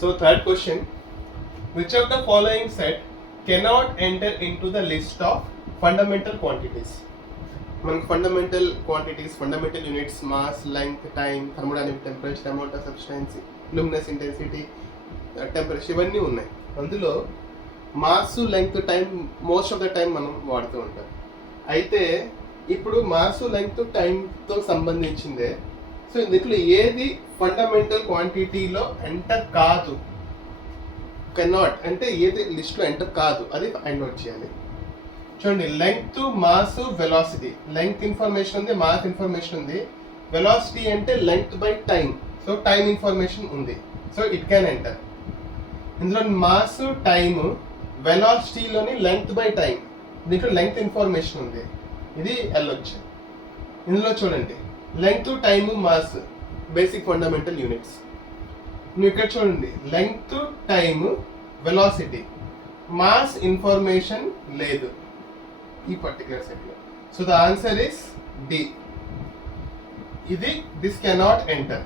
So third question, which of the following set cannot enter into the list of fundamental quantities? మనకు fundamental quantities, fundamental units, mass, length, time, thermodynamic temperature, amount of substance, luminous intensity, temperature ఇవన్నీ ఉన్నాయి. అందులో mass, length, time most of the time మనం వాడుతూ ఉంటాం. అయితే ఇప్పుడు mass, length, టైంతో సంబంధించిందే. సో దీంట్లో ఏది ఫండమెంటల్ క్వాంటిటీలో ఎంటర్ కాదు, కెనాట్ అంటే ఏది లిస్ట్లో ఎంటర్ కాదు, అది ఫైండ్ అవుట్ చేయాలి. చూడండి, length, mass, velocity. Length information ఉంది, మాస్ ఇన్ఫర్మేషన్ ఉంది. వెలాసిటీ అంటే length by time, so time information ఉంది, సో ఇట్ క్యాన్ ఎంటర్. ఇందులో మాస్, టైమ్, వెలాసిటీలోని లెంగ్త్ బై టైం, దీంట్లో లెంగ్త్ ఇన్ఫర్మేషన్ ఉంది, ఇది వెళ్ళొచ్చు. ఇందులో చూడండి, length, time, mass basic fundamental units. నువ్వు ఇక్కడ చూడండి, length, time, velocity, mass information లేదు ఈ పర్టికులర్ సెట్లో. So the answer is D. ఇది this cannot enter.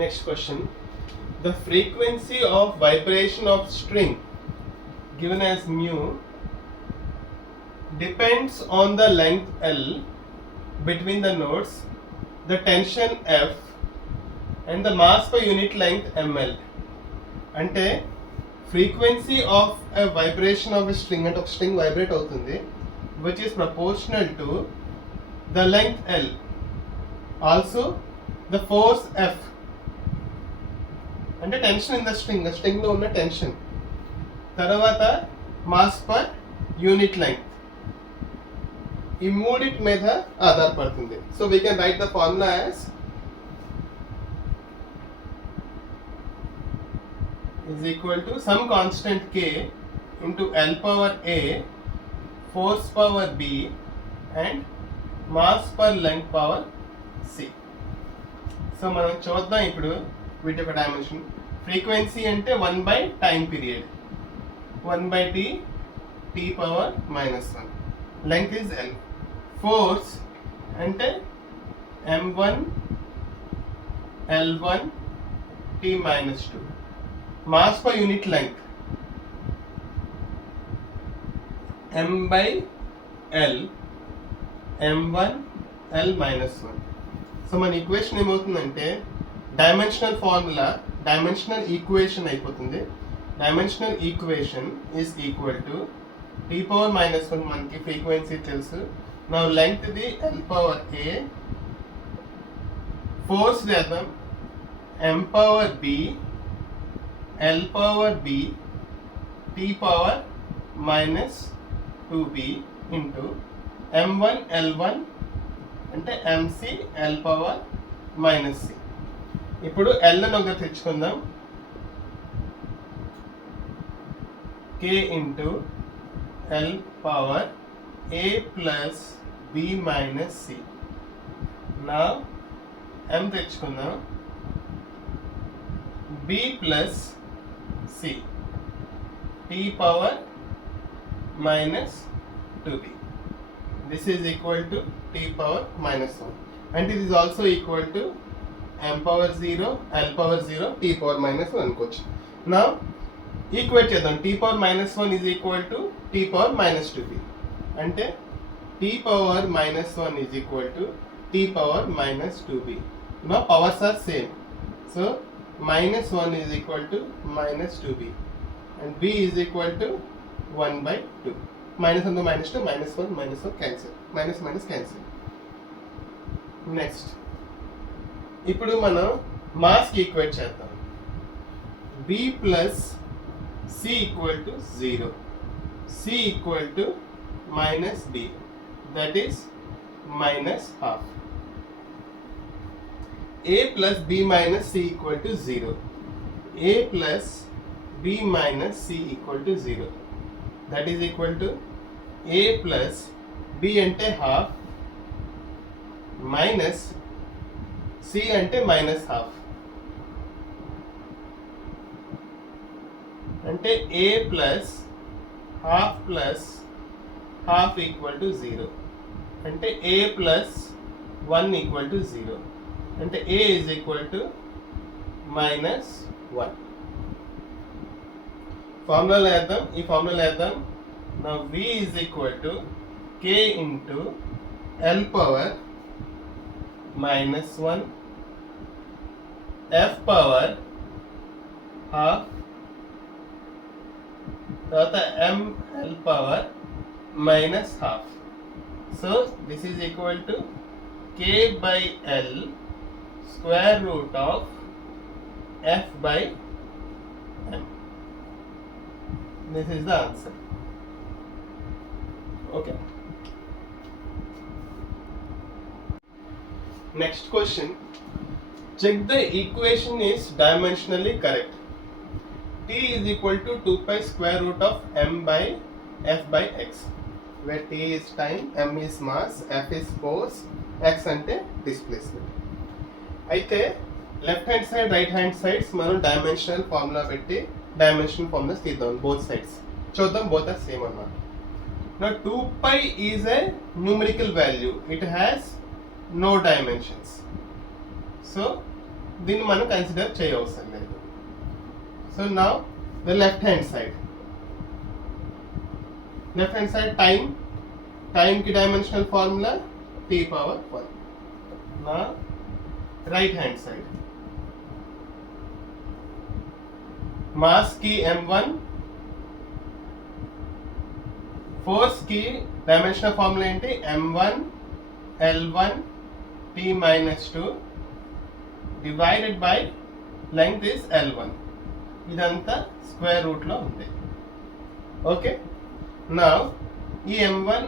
Next question, the frequency of vibration of string given as mu depends on the length L between the nodes, the tension F and the mass per unit length ml. అంటే frequency of a vibration of a string, అంటే ఒక string vibrate అవుతుంది, which is proportional to the length L, also the force F, అంటే tension in the string, స్ట్రింగ్లో ఉన్న టెన్షన్, తర్వాత mass per unit length, ఈ మూడిటి మీద ఆధారపడుతుంది. So we can write the formula as is equal to some constant k into L power A, force power B and mass per length power C. So మనం చూద్దాం ఇప్పుడు వీటి యొక్క dimension. Frequency అంటే 1 by time period, 1 by T, T power -1. Length is L. Force అంటే m1 L1 T-2. Mass per unit length m by L m1 L-1. So మన equation ఏమవుతుందంటే dimensional formula dimensional equation అయిపోతుంది. Dimensional equation is equal to T-1, మనకి frequency తెలుసు. నా length the L power A, force చేద్దాం m power B, L power B, T power -2B into m1 L1 అంటే mc L power -c. ఇప్పుడు L అని ఒకటి తెచ్చుకుందాం, k into L power A plus B minus C. నా m తెచ్చుకుందాం, B plus C, T power -2B. This is equal to T power -1 and it is also equal to m power 0, L power 0, T power -1 అనుకోవచ్చు. నా ఈక్వేట్ చేద్దాం, T power -1 is equal to T power -2B అంటే T power -1 is equal to T power -2B. Now powers are same, so -1 is equal to -2B and B is equal to 1/2. -1 to -2, -1 -1 cancel, minus cancel. Next ఇప్పుడు మనం మాస్కి ఈక్వేట్ చేద్దాం, B plus C equal to 0, C equal to -B, that is -half. A plus B minus C equal to 0. A plus B minus C equal to 0. That is equal to A plus B ante half minus C ante minus half. Ante A plus half plus half equal to 0. అంటే a plus 1 equal to 0. అంటే a is equal to minus 1. ఫార్ములా వేద్దాం. ఈ ఫార్ములా వేద్దాం. Now v is equal to k into l power minus 1 f power half తర్వాత ml power minus half. So this is equal to k by l square root of f by m. This is the answer. Okay. Next question. Check the equation is dimensionally correct. T is equal to 2 pi square root of m by f by x, where t is time, m is mass, f is force, x ante displacement. అయితే left hand side right hand sides మనం dimensional formula పెట్టి dimensional formulas తీద్దాం. Both sides చూద్దాం. Both are same అన్నమాట. Now 2 pi is a numerical value. It has no dimensions. So దీన్ని మనం కన్సిడర్ చేయవసరం లేదు. So now the left hand side time की dimensional formula t power 1. Now right hand side mass की m1, force की dimensional formula ఏంటి m1 l1 t minus 2 divided by length is l1. ఇదంతా square root లో ఉంది. Okay. Now ఈ m1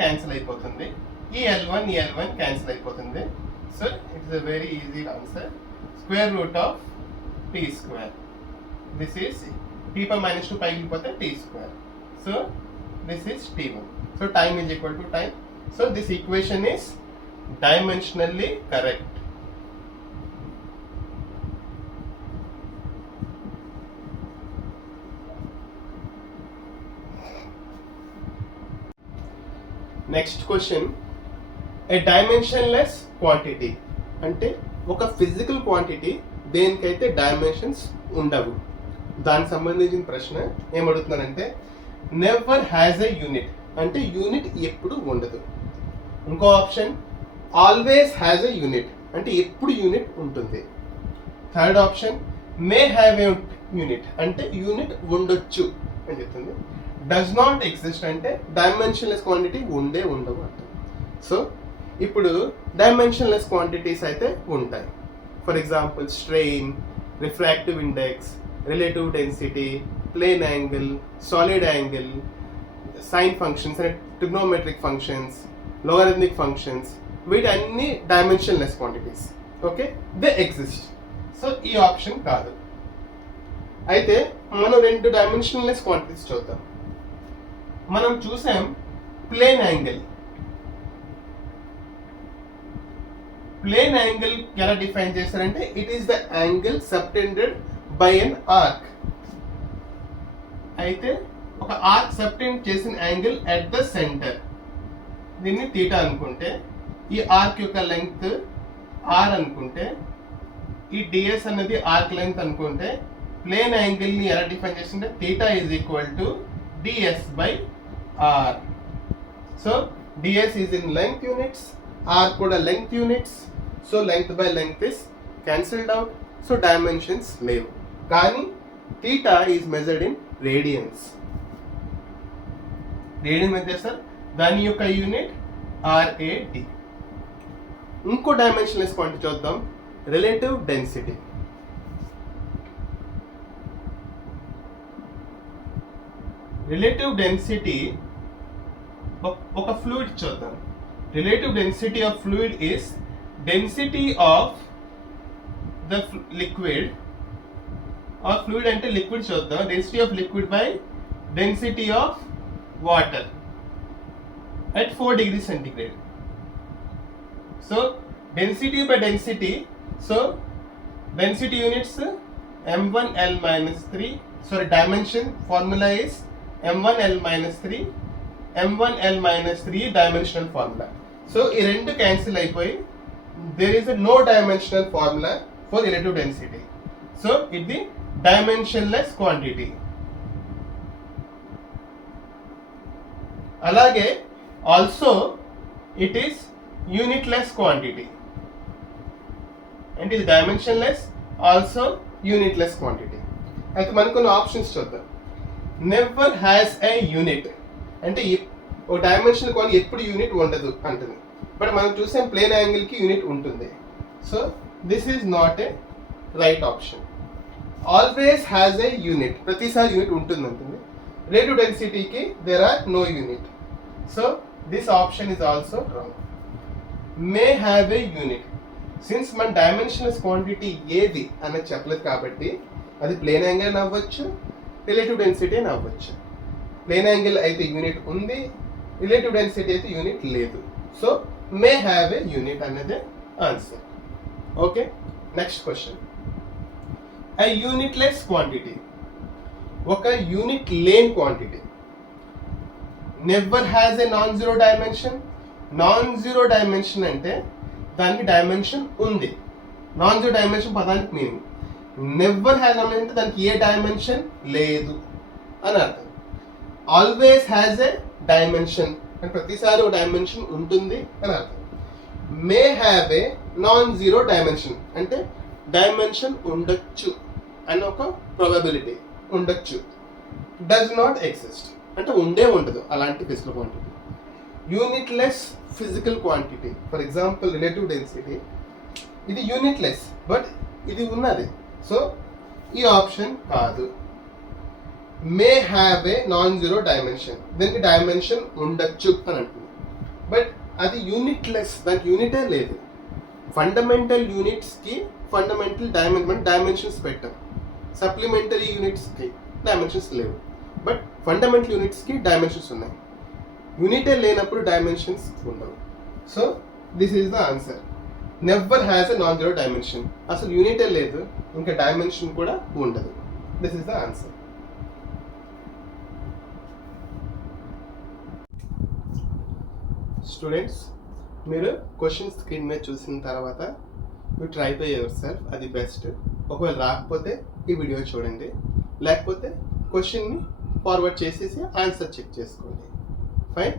cancel అయిపోతుంది. ఈ l1 క్యాన్సిల్ అయిపోతుంది. So it's a very easy answer. Square root of t square. This is t పై minus 2 పైకి వెళ్ళిపోతే t square. So this is t1. So time is equal to time. So this equation is dimensionally correct. Next question. A dimensionless quantity అంటే ఒక physical quantity దేనికైతే డైమెన్షన్స్ ఉండవు. దానికి సంబంధించిన ప్రశ్న ఏమడుగుతున్నానంటే నెవర్ హ్యాజ్ ఎ యూనిట్ అంటే యూనిట్ ఎప్పుడు ఉండదు. ఇంకో option always has a unit అంటే ఎప్పుడు యూనిట్ ఉంటుంది. Third option may have a unit అంటే యూనిట్ ఉండొచ్చు అని చెప్తుంది. డస్ నాట్ ఎగ్జిస్ట్ అంటే డైమెన్షన్లెస్ క్వాంటిటీ ఉండవు అంట. సో ఇప్పుడు డైమెన్షన్లెస్ క్వాంటిటీస్ అయితే ఉంటాయి. For example strain, refractive index, relative density, plane angle, solid angle, sine functions అంటే ట్రిగ్నోమెట్రిక్ ఫంక్షన్స్, లోగరిథమిక్ ఫంక్షన్స్, వీటన్ని dimensionless quantities. Okay, they exist. So ఈ option కాదు. అయితే మనం 2 డైమెన్షన్లెస్ క్వాంటిటీస్ చూద్దాం. మనం చూసాం ప్లేన్ యాంగిల్. ప్లేన్ యాంగిల్ ఎలా డిఫైన్ చేస్తారంటే it is the angle subtended by an arc. అయితే ఒక ఆర్క్ సబ్టెండ్ చేసిన యాంగిల్ ఎట్ ద సెంటర్, దీన్ని థీటా అనుకుంటే, ఈ ఆర్క్ యొక్క లెంగ్త్ ఆర్ అనుకుంటే, ఈ డిఎస్ అనేది ఆర్క్ లెంగ్త్ అనుకుంటే, ప్లేన్ యాంగిల్ ని ఎలా డిఫైన్ చేస్తుంటే theta is equal to d s by r. So d s is in length units, r కూడా length units. So length by length is cancelled out. సో dimensions లేవు. కానీ theta is measured in radians. Radian ఎంత sir? దాని యొక్క unit RAD. ఇంకో dimensionless quantity చూద్దాం, relative density. Relative density ఒక ఫ్లూయిడ్ చూద్దాం. Relative density of fluid is density of the liquid. ఆ ఫ్లూయిడ్ అంటే లిక్విడ్ చూద్దాం. Density of liquid by density of water at 4 degrees centigrade. So density by density, so density units m1l minus 3. Sorry, dimension formula is m1l minus 3 m1l minus 3 dimensional formula. So ఈ రెండు క్యాన్సిల్ అయిపోయి there is a no dimensional formula for relative density. So ఇది dimensionless quantity. అలాగే also it is unitless quantity. అంటే ఇది dimensionless, also unitless quantity. అయితే మనకు కొన్ని ఆప్షన్స్ చూద్దాం. నెవర్ హ్యాస్ ఏ యూనిట్ అంటే ఓ డైమెన్షనల్ క్వాంటిటీ ఎప్పుడు యూనిట్ ఉండదు అంటుంది. బట్ మనం చూసే ప్లేన్ యాంగిల్కి యూనిట్ ఉంటుంది. So this is not a right option. Always has a unit, ప్రతిసారి యూనిట్ ఉంటుంది అంటుంది. రిలేటివ్ డెన్సిటీకి there are no unit. So this option is also wrong. May have a unit, since మన dimensional quantity ఏది అనేది చెప్పలేదు కాబట్టి అది ప్లేన్ యాంగిల్ అవ్వచ్చు, రిలేటివ్ డెన్సిటీ అని అవ్వచ్చు. ప్లేన్ యాంగిల్ అయితే యూనిట్ ఉంది, రిలేటివ్ డెన్సిటీ అయితే యూనిట్ లేదు. So may have a unit అనేది answer. Okay, next question. A unitless quantity, ఒక యూనిట్ లేని quantity. Never has a non zero dimension. Non zero dimension అంటే దానికి డైమెన్షన్ ఉంది. నాన్ జీరో డైమెన్షన్ పదానికి మీనింగ్. నెవర్ హ్యాస్ అంటే దానికి ఏ డైమెన్షన్ లేదు అని అర్థం. ఆల్వేస్ హ్యాస్ ఏ డైమెన్షన్ అంటే ప్రతిసారి ఒక డైమెన్షన్ ఉంటుంది అని అర్థం. మే have a non zero dimension అంటే డైమెన్షన్ ఉండొచ్చు అని ఒక ప్రాబబిలిటీ, ఉండొచ్చు. డస్ నాట్ ఎగ్జిస్ట్ అంటే ఉండే ఉండదు అలాంటి physical quantity. Unitless physical quantity, for example relative density, ఇది యూనిట్లెస్ బట్ ఇది ఉన్నది. సో ఈ ఆప్షన్ కాదు. May have a non zero dimension, దీనికి డైమెన్షన్ ఉండొచ్చు అని అంటుంది. బట్ అది యూనిట్లెస్, దానికి యూనిటే లేదు. ఫండమెంటల్ యూనిట్స్కి ఫండమెంటల్ డైమెన్షన్స్ పెట్టాం, సప్లిమెంటరీ యూనిట్స్కి డైమెన్షన్స్ లేవు. బట్ ఫండమెంటల్ యూనిట్స్కి డైమెన్షన్స్ ఉన్నాయి. యూనిటే లేనప్పుడు డైమెన్షన్స్ ఉండవు. So this is the answer. Never has a non zero dimension, అసలు యూనిటే లేదు, ఇంకా డైమెన్షన్ కూడా ఉండదు. This is the answer. Students, మీరు క్వశ్చన్ స్క్రీన్ మీద చూసిన తర్వాత మీరు ట్రై బై యువర్ సెల్ఫ్, అది బెస్ట్. ఒకవేళ రాకపోతే ఈ వీడియో చూడండి, లేకపోతే క్వశ్చన్ని ఫార్వర్డ్ చేసేసి ఆన్సర్ చెక్ చేసుకోండి. Fine.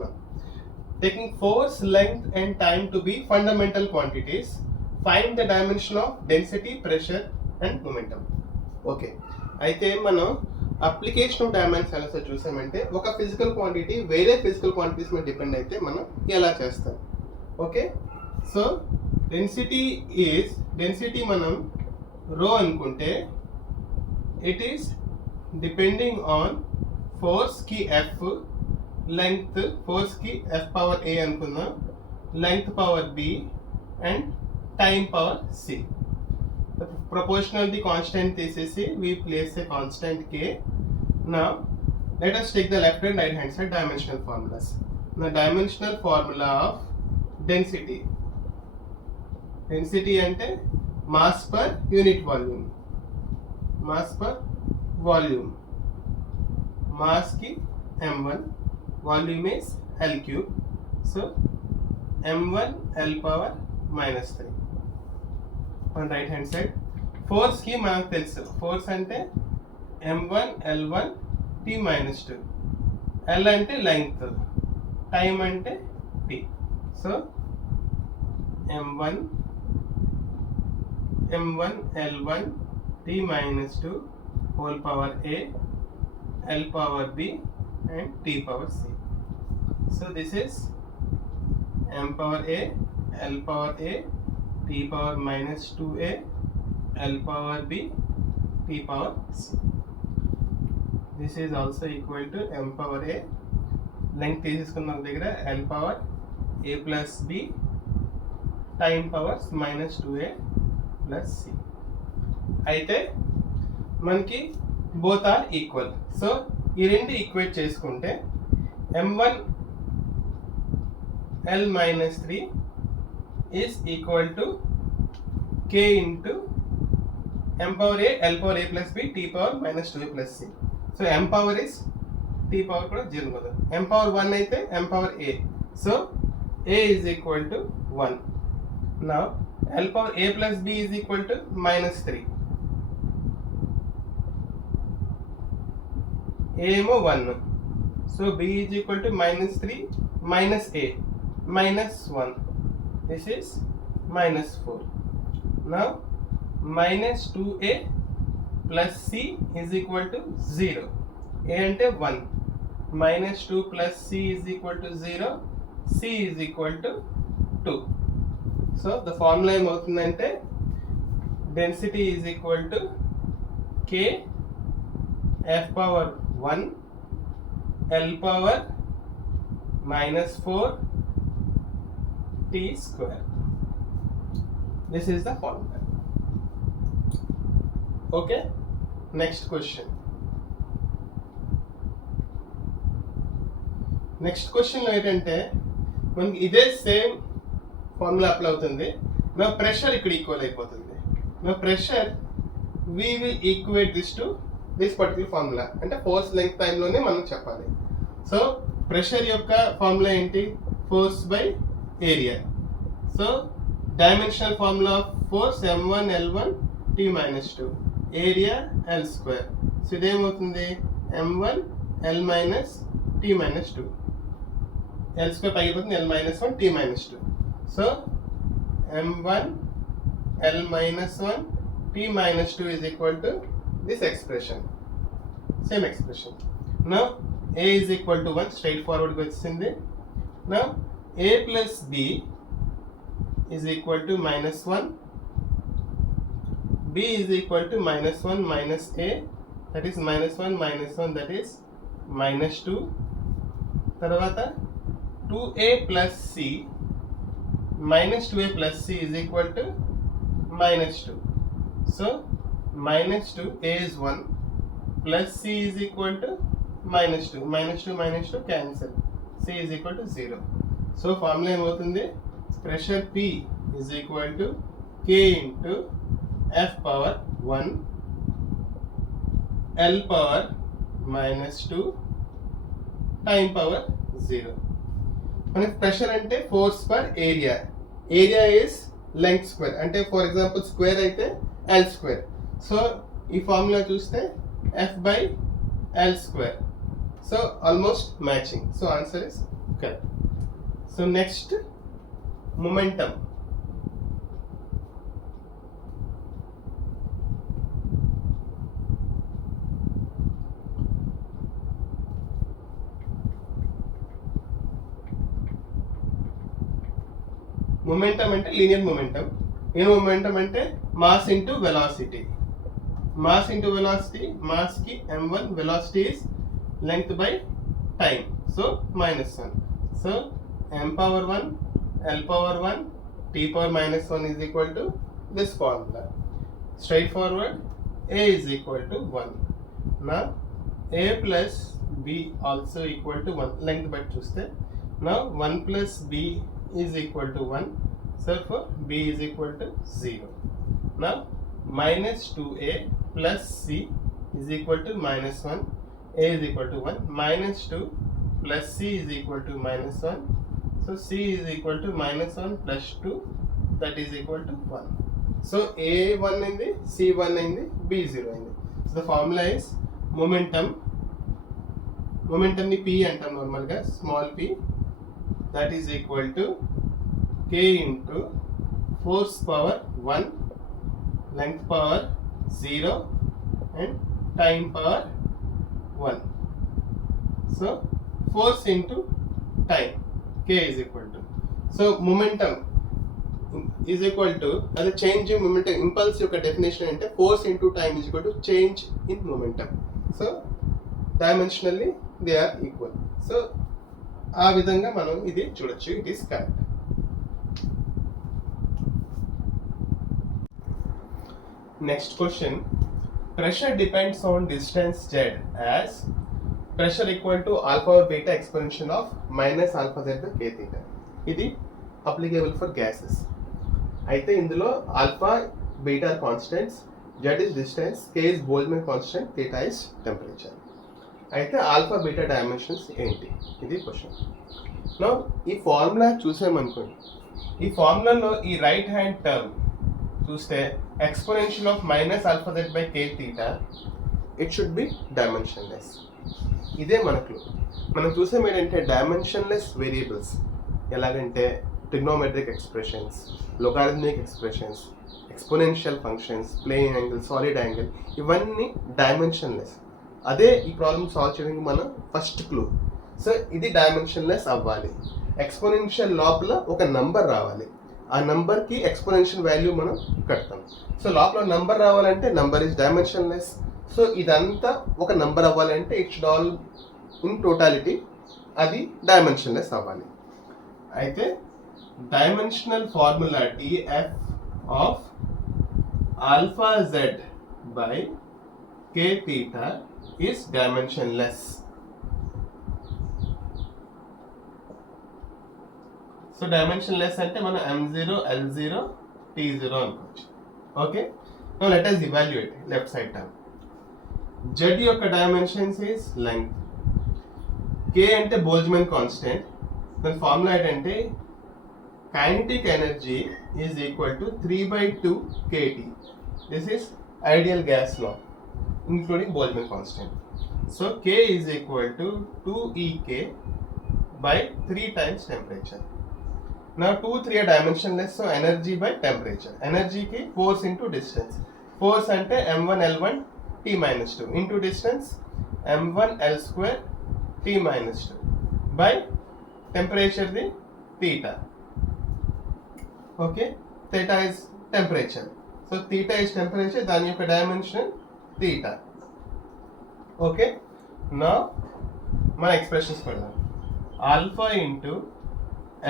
Now, taking force, length and time to be fundamental quantities, find the dimension of density, pressure and momentum. Okay. అయితే మనం అప్లికేషన్ ఆఫ్ డైమెన్షన్ ఎలా చూసామంటే, ఒక ఫిజికల్ క్వాంటిటీ వేరే ఫిజికల్ క్వాంటిటీస్ మీద డిపెండ్ అయితే మనం ఎలా చేస్తాం. ఓకే, సో డెన్సిటీ మనం రో అనుకుంటే it is depending on force కి ఎఫ్, లెంగ్త్ ఫోర్స్ కి ఎఫ్ పవర్ ఏ అనుకుందాం, length power B and time power C. Proportionality constant తీసేసి we place a constant k. Now let us take the left and right hand side dimensional formulas. The dimensional formula of density అంటే mass per unit volume. mass per volume, mass ki m1, volume is L cube, so m1 L power minus 3 on right hand side. Force ki మనకు తెలుసు, force అంటే m1 L1 t minus 2, L అంటే length, time అంటే t. so m1 L1 t minus 2 whole power a, L power b and t power c. So this is m power a, L power a, t power minus 2a, L power b, t power c. This is also equal to m power a, length తీసుకున్న దగ్గర L power a plus b, time power minus 2a plus c. అయితే మనకి both are equal. So ఈ రెండు ఈక్వేట్ చేసుకుంటే m1 L minus 3 is equal to k into m power a, L power a plus b, t power minus 2a plus c. So m power is t power కూడా 0 కదా. m power 1 అయితే m power a. So a is equal to 1. Now l power a plus b is equal to -3. a ఏమో 1. So b is equal to -3 minus a -1. This is -4. Now minus 2a plus c is equal to 0. a అంటే 1. minus 2 plus c is equal to 0. c is equal to 2. So the formula ఏమవుతుందంటే density is equal to k f power 1 l power minus 4 t square. This is the formula. Okay, next question. Next క్వశ్చన్లో ఏంటంటే మనకి ఇదే same formula apply అవుతుంది. నా ప్రెషర్ ఇక్కడ equal అయిపోతుంది. నా pressure we will equate this to this particular formula, అంటే ఫోర్స్ లెంగ్త్ టైంలోనే మనం చెప్పాలి. సో ప్రెషర్ యొక్క ఫార్ములా ఏంటి? Force by area. So dimensional formula of force m1 l1 t minus 2 area l square. So ఇదేమవుతుంది? m1 l minus t minus 2. l square పైపోతుంది l minus 1 t minus 2. So m1 l minus 1 t minus 2 is equal to this expression, same expression. Now a is equal to 1, straight forward గా వచ్చింది. Now a plus b is equal to -1, b is equal to -1 minus a, that is -1 minus 1, that is -2. తర్వాత 2a plus c, minus 2a plus c is equal to -2. So -2, a is 1, plus c is equal to -2. -2 cancel, c is equal to 0. So formula ఏమవుతుంది? pressure P is equal to K into F power 1 L power -2 time power 0. మనకి ప్రెషర్ అంటే force per area. Area is length square, అంటే for example square అయితే L square. So ఈ ఫార్ములా చూస్తే F by L square. So almost matching. So answer is correct. So next momentum. Momentum అంటే linear momentum. ఏ మొమెంటం అంటే mass into velocity. Mass into velocity, mass కి m1, velocity is length by time. So -1. So m power 1 L power 1 t power -1 is equal to this formula. Straightforward, a is equal to 1. Now a plus b also equal to 1. Length but చూస్తే now 1 plus b is equal to 1. So therefore b is equal to 0. Now minus 2a plus c is equal to -1. a is equal to 1. Minus 2 plus c is equal to -1. So c is equal to -1 plus 2, that is equal to 1. So a 1 అయింది, c 1 అయింది, b 0 అయింది. So the formula is momentum. Momentum ని p అంటాం నార్మల్ గా, small p, that is equal to k into force power 1, length power 0 and time power 1. So force into time, k is equal to. So momentum is equal to, as a change in momentum, impulse యొక్క definition అంటే force into time is equal to change in momentum. So dimensionally they are equal. So ఆ విధంగా మనం ఇది చూడొచ్చు. It is correct. Next question, pressure depends on distance z as pressure equal to alpha or beta exponential of minus alpha z by k theta. ఇది applicable for gases. అయితే ఇందులో alpha beta constants, z is distance, k is Boltzmann constant, theta is temperature. అయితే alpha beta dimensions ఏంటి, ఇది question. నో ఈ formula చూసామనుకోండి, ఈ ఫార్ములాలో ఈ రైట్ హ్యాండ్ టర్మ్ చూస్తే exponential of minus alpha z by k theta, it should be dimensionless. ఇదే మనకు మనం చూసాం ఏంటంటే డైమెన్షన్లెస్ వేరియబుల్స్ ఎలాగంటే trigonometric expressions, logarithmic expressions, exponential functions, plane angle, solid angle, ఇవన్నీ డైమెన్షన్లెస్. అదే ఈ ప్రాబ్లమ్ సాల్వ్ చేయడానికి మనం ఫస్ట్ క్లూ. సో ఇది డైమెన్షన్లెస్ అవ్వాలి. ఎక్స్పోనెన్షియల్ లోపల ఒక నంబర్ రావాలి, ఆ నంబర్కి ఎక్స్పోనెన్షియల్ వాల్యూ మనం కడతాం. సో లోపల నంబర్ రావాలంటే నంబర్ ఈజ్ డైమెన్షన్లెస్. సో ఇదంతా ఒక నంబర్ అవ్వాలంటే it should all in totality అది డైమెన్షన్లెస్ అవ్వాలి. అయితే dimensional formula DF of alpha z by k theta is dimensionless. So dimensionless అంటే మనం M0, L0, T0 అనుకోవచ్చు. Okay, now let us evaluate left side term. Z యొక్క డైమెన్షన్స్ ఈస్ లెంగ్త్, K అంటే Boltzmann constant. దాని ఫార్ములా ఏంటంటే kinetic energy is equal to 3/2 kT. This is ideal gas law including Boltzmann constant. So K is equal to 2 EK by 3 times temperature. Now 2, 3 are dimensionless, so energy by temperature. Energy ki force into distance. Force ante m1 l1 t minus 2 into distance m1 l square t minus 2 by temperature the theta. Okay, theta is temperature. So theta is temperature, దాని యొక్క dimension theta. Okay, now మన expressions పడదాం. Alpha into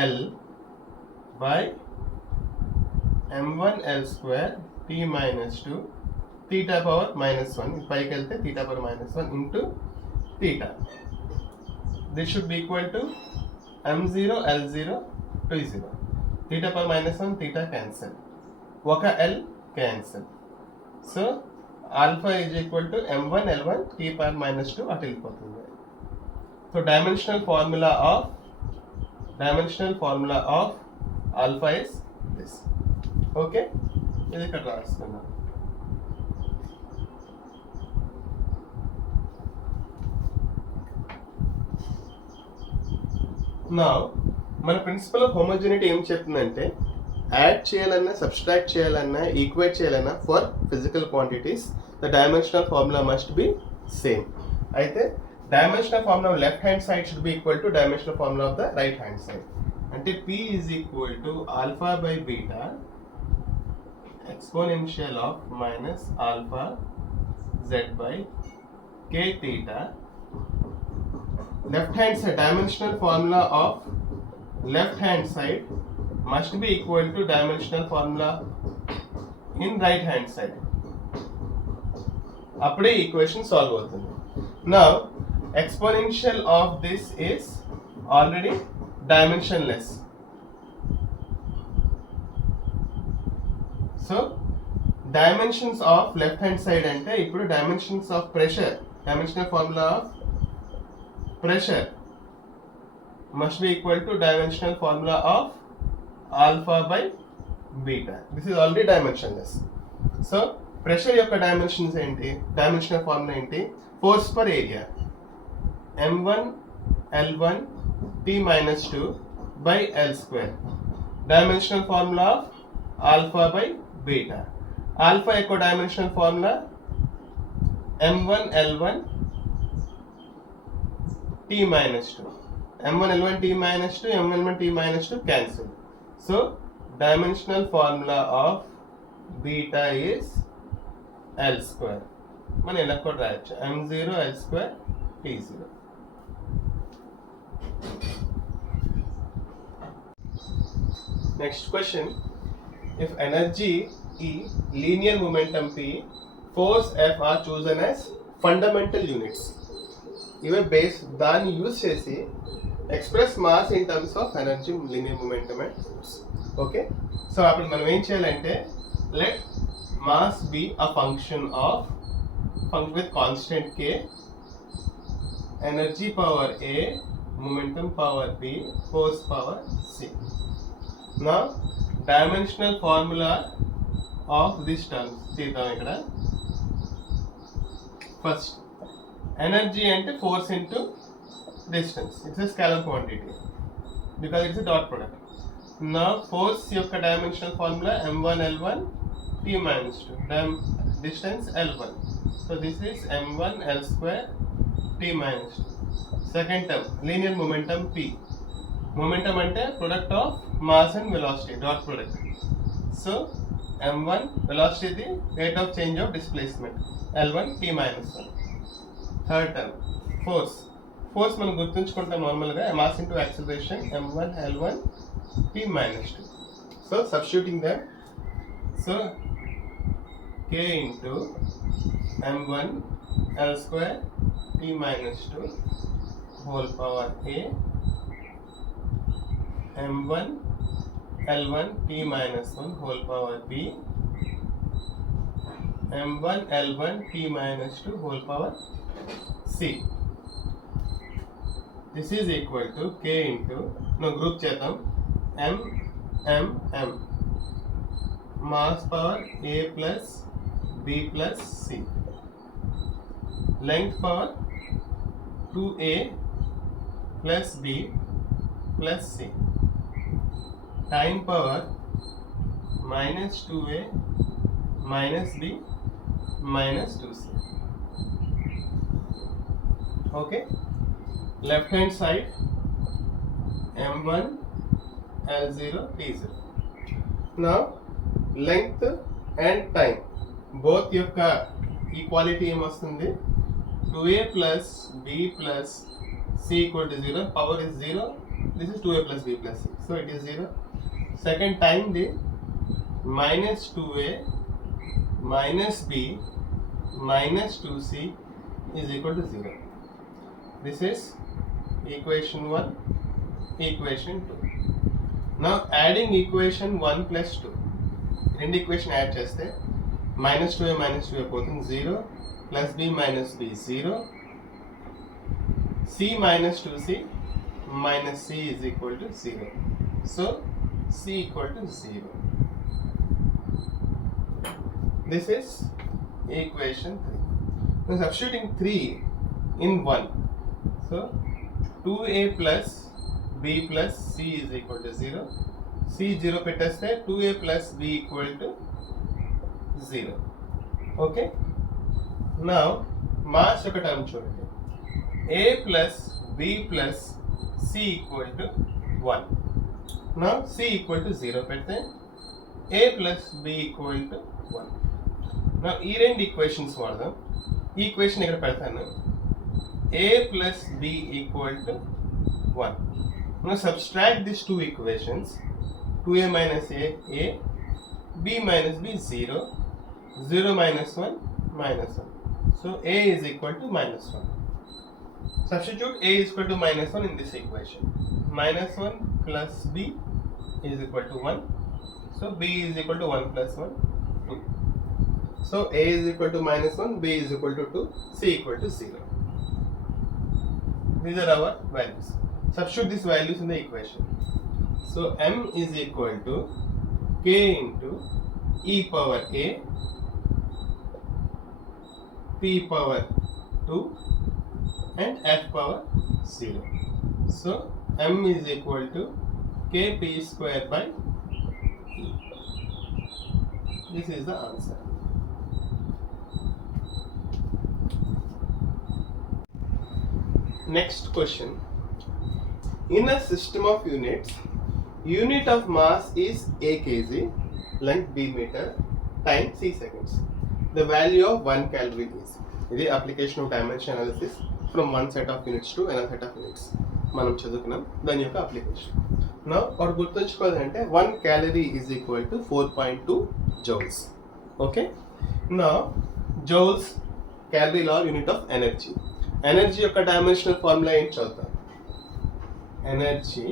L by m1 L square t minus 2 theta power minus 1, ఇది పైకి వెళ్తే theta power minus 1 into theta. This should be equal to m0 L0 T0. Theta power minus 1 theta cancel, ఒక L cancel. So alpha is equal to m1 L1 t power minus 2 అటు వెళ్ళిపోతుంది. So dimensional formula of alpha is this. Okay, ఇది ఇక్కడ రాస్తున్నాను. Now మన principal of హోమోజెనిటీ ఏం చెప్తుందంటే యాడ్ చేయాలన్నా, సబ్స్ట్రాక్ట్ చేయాలన్నా, ఈక్వేట్ చేయాలన్నా for physical quantities the dimensional formula must be same. అయితే dimensional formula left hand side should be equal to dimensional formula of the right hand side. అంటే P is equal to alpha by beta exponential of minus alpha z by k theta. Left hand side dimensional formula of left hand side must be equal to dimensional formula in right hand side. అప్పుడే equation solve అవుతుంది. Now exponential of this is already dimensionless. So dimensions of left hand side అంటే ఇప్పుడు dimensions of pressure, dimensional formula of pressure must be equal to dimensional formula of alpha by beta. This is already dimensionless. So pressure యొక్క dimensions ఏంటి, dimensional formula ఏంటి, force per area m1 l1 t minus 2 by l square. Dimensional formula of alpha by beta. Alpha యొక్క dimensional formula m1 l1 t minus 2. m1 l1 t minus 2, m1 l1 t minus 2 cancel. So dimensional formula of beta is l square. మనం ఇలా కూడా రాయొచ్చు m0 l square t0. Next question, if energy E, linear momentum P, force F are chosen as fundamental units. ఇవే బేస్ దాన్ని యూజ్ చేసి express mass in terms of energy, linear momentum and force. Okay, so అప్పుడు మనం ఏం చేయాలంటే let mass be a function of with constant K energy power A, momentum power B, force power C. Now dimensional formula of these terms తీద్దాం ఇక్కడ. First, energy అంటే force into distance. It's a scalar quantity because it's a dot product. Now force యొక్క dimensional formula m1 L1 T minus 2. Distance L1. So this is m1 L square T minus 2. Second term, linear momentum P. Momentum అంటే product of mass and velocity, dot product. So m1 velocity the rate of change of displacement, L1 T minus 1. Third term, force. Force మనం గుర్తుంచుకుంటాం నార్మల్గా mass into acceleration m1 L1 T minus 2. So substituting them, so K into m1 L square T minus 2 whole power A, m1 L1 T minus 1 whole power B, m1 L1 T minus 2 whole power C. This is equal to K into, no group చేద్దాం, m mass power A plus B plus C, length power 2A plus B plus C, time power minus 2A minus B minus 2C. Okay, left hand side m1 L0 T0. Now length and time both యొక్క ఈక్వాలిటీ ఏమొస్తుంది, 2A plus B plus C equal to 0, power is 0, this is 2A plus B plus C, so it is 0. Second time the minus 2A minus B minus 2C is equal to 0. This is equation 1, equation 2. Now adding equation 1 plus 2, రెండు equation add చేస్తే minus 2A పోతుంది 0, plus B minus B 0, C minus 2C minus C is equal to 0. So C equal to 0. This is equation 3. Now substituting 3 in 1. So 2A plus B plus C is equal to 0. C 0 పెట్టేస్తే 2A plus B equal to 0. Okay. Now mass యొక్క టర్మ్ చూడండి, A plus B plus C equal to 1. Now C equal to 0 పెడితే A plus B equal to 1. Now ఈ రెండు ఈక్వేషన్స్ వాడదాం. ఈ ఈక్వేషన్ ఇక్కడ పెడతాను, A plus B equal to 1. Now subtract these two equations, 2A minus A, B minus B 0, 0 minus 1 minus 1. So A is equal to minus 1. Substitute A is equal to minus 1 in this equation. Minus 1 plus B is equal to 1. So B is equal to 1 plus 1, 2. So A is equal to minus 1, B is equal to 2, C equal to 0. These are our values. Substitute these values in the equation. So M is equal to K into E power A, P power 2 and F power 0. So M is equal to Kp square by E. This is the answer. Next question. In a system of units, unit of mass is A kg, length B meter, time C seconds. The value of 1 calorie is. ఇది application of dimension analysis from one set of units to another set of units మనం చదువుకున్నాం, దాని యొక్క అప్లికేషన్. నా ఒకటి గుర్తుంచుకోవాలంటే 1 calorie is equal to 4.2 joules. Okay, నా joules calorie law unit of energy. Energy యొక్క డైమెన్షనల్ ఫార్ములా ఏంటి చదువుతాం. ఎనర్జీ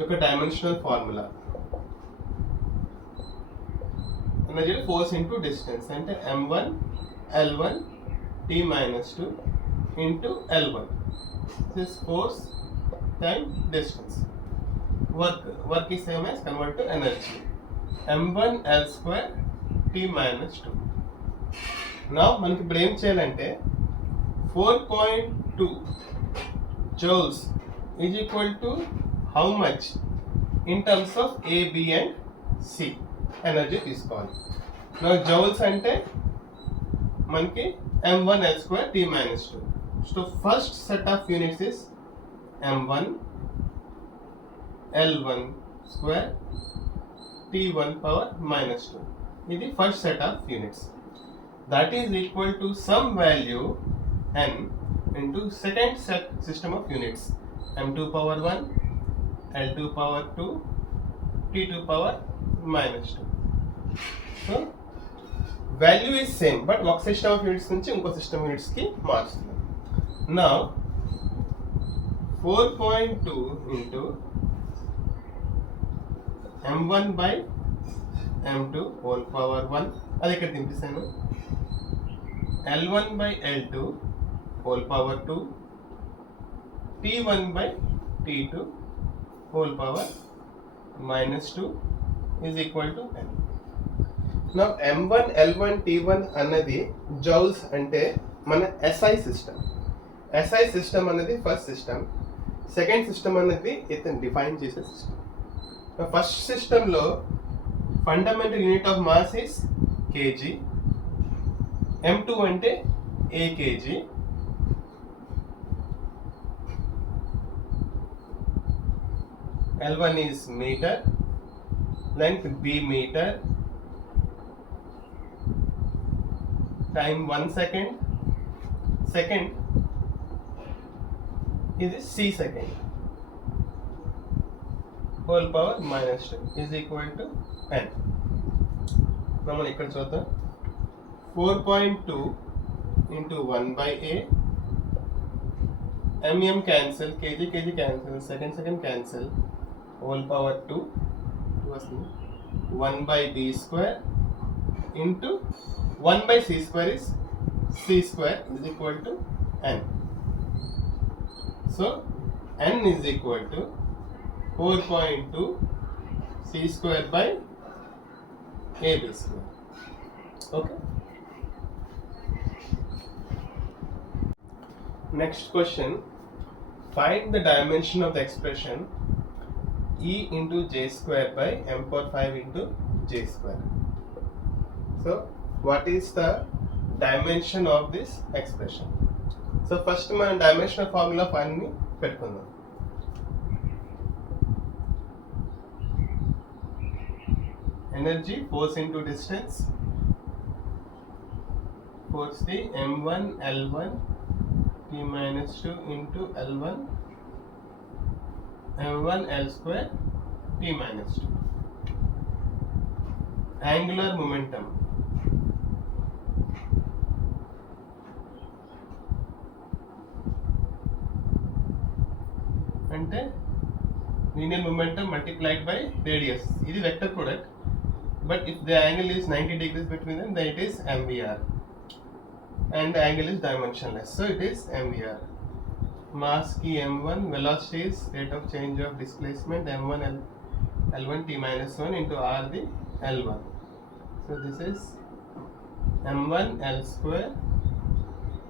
యొక్క dimensional formula energy force into distance అంటే m1 L1 t minus 2 into L1. This is force time distance. Work is same as convert to energy. m1 L square t minus 2. Now మనకి ఇప్పుడు ఏం చేయాలంటే 4.2 joules is equal to how much in terms of A, B and C energy తీసుకోవాలి. Now joules అంటే మనకి m1 L square t minus 2. So first set of units is m1 L1 square t1 power minus 2. ఇది first set of units. That is equal to some value n into second set system of units m2 power 1, L2 power 2, t2 power minus 2. So value is same but ఒక system of units నుంచి ఇంకో system of units కి మారుస్తున్నాం. Now 4.2 into m1 by m2 whole power 1 అది ఇక్కడ తింపిస్తాను. L1 by L2 whole power 2, T1 by T2 whole power minus 2 is equal to n. Now m1 L1 T1 అన్నది joules అంటే మన SI సిస్టమ్. SI సిస్టమ్ అనేది first system, second system అనేది ఇతను డిఫైన్ చేసే సిస్టమ్. ఫస్ట్ సిస్టంలో fundamental unit of mass is KG, m2 అంటే a kg, L1 is meter, length b meter, time 1 second, second is c second, whole power minus 2 is equal to n. మనం ఇక్కడ చూద్దాం. 4.2 into 1 by A, mm cancel, kg cancel, second cancel, whole power 2 1 by B square into 1 by C square is C square is equal to n. So n is equal to 4.2 C square by AB square. Okay. Next question, find the dimension of the expression E into J square by m power 5 into J square. So what is the dimension of this expression? So first మనం dimensional formula find పెట్టుకుందాం. Energy, force into distance, force the m1 L1 t minus 2 into L1 m1 L square t minus 2. Angular momentum, అంటే linear momentum multiplied by radius. ఇది vector product, but if the angle is 90 degrees between them, then it is MVR. And the angle is dimensionless, so it is MVR. Mass key m1, velocity is rate of change of displacement m1 L1 t minus 1 into r the L1. So this is m1 L square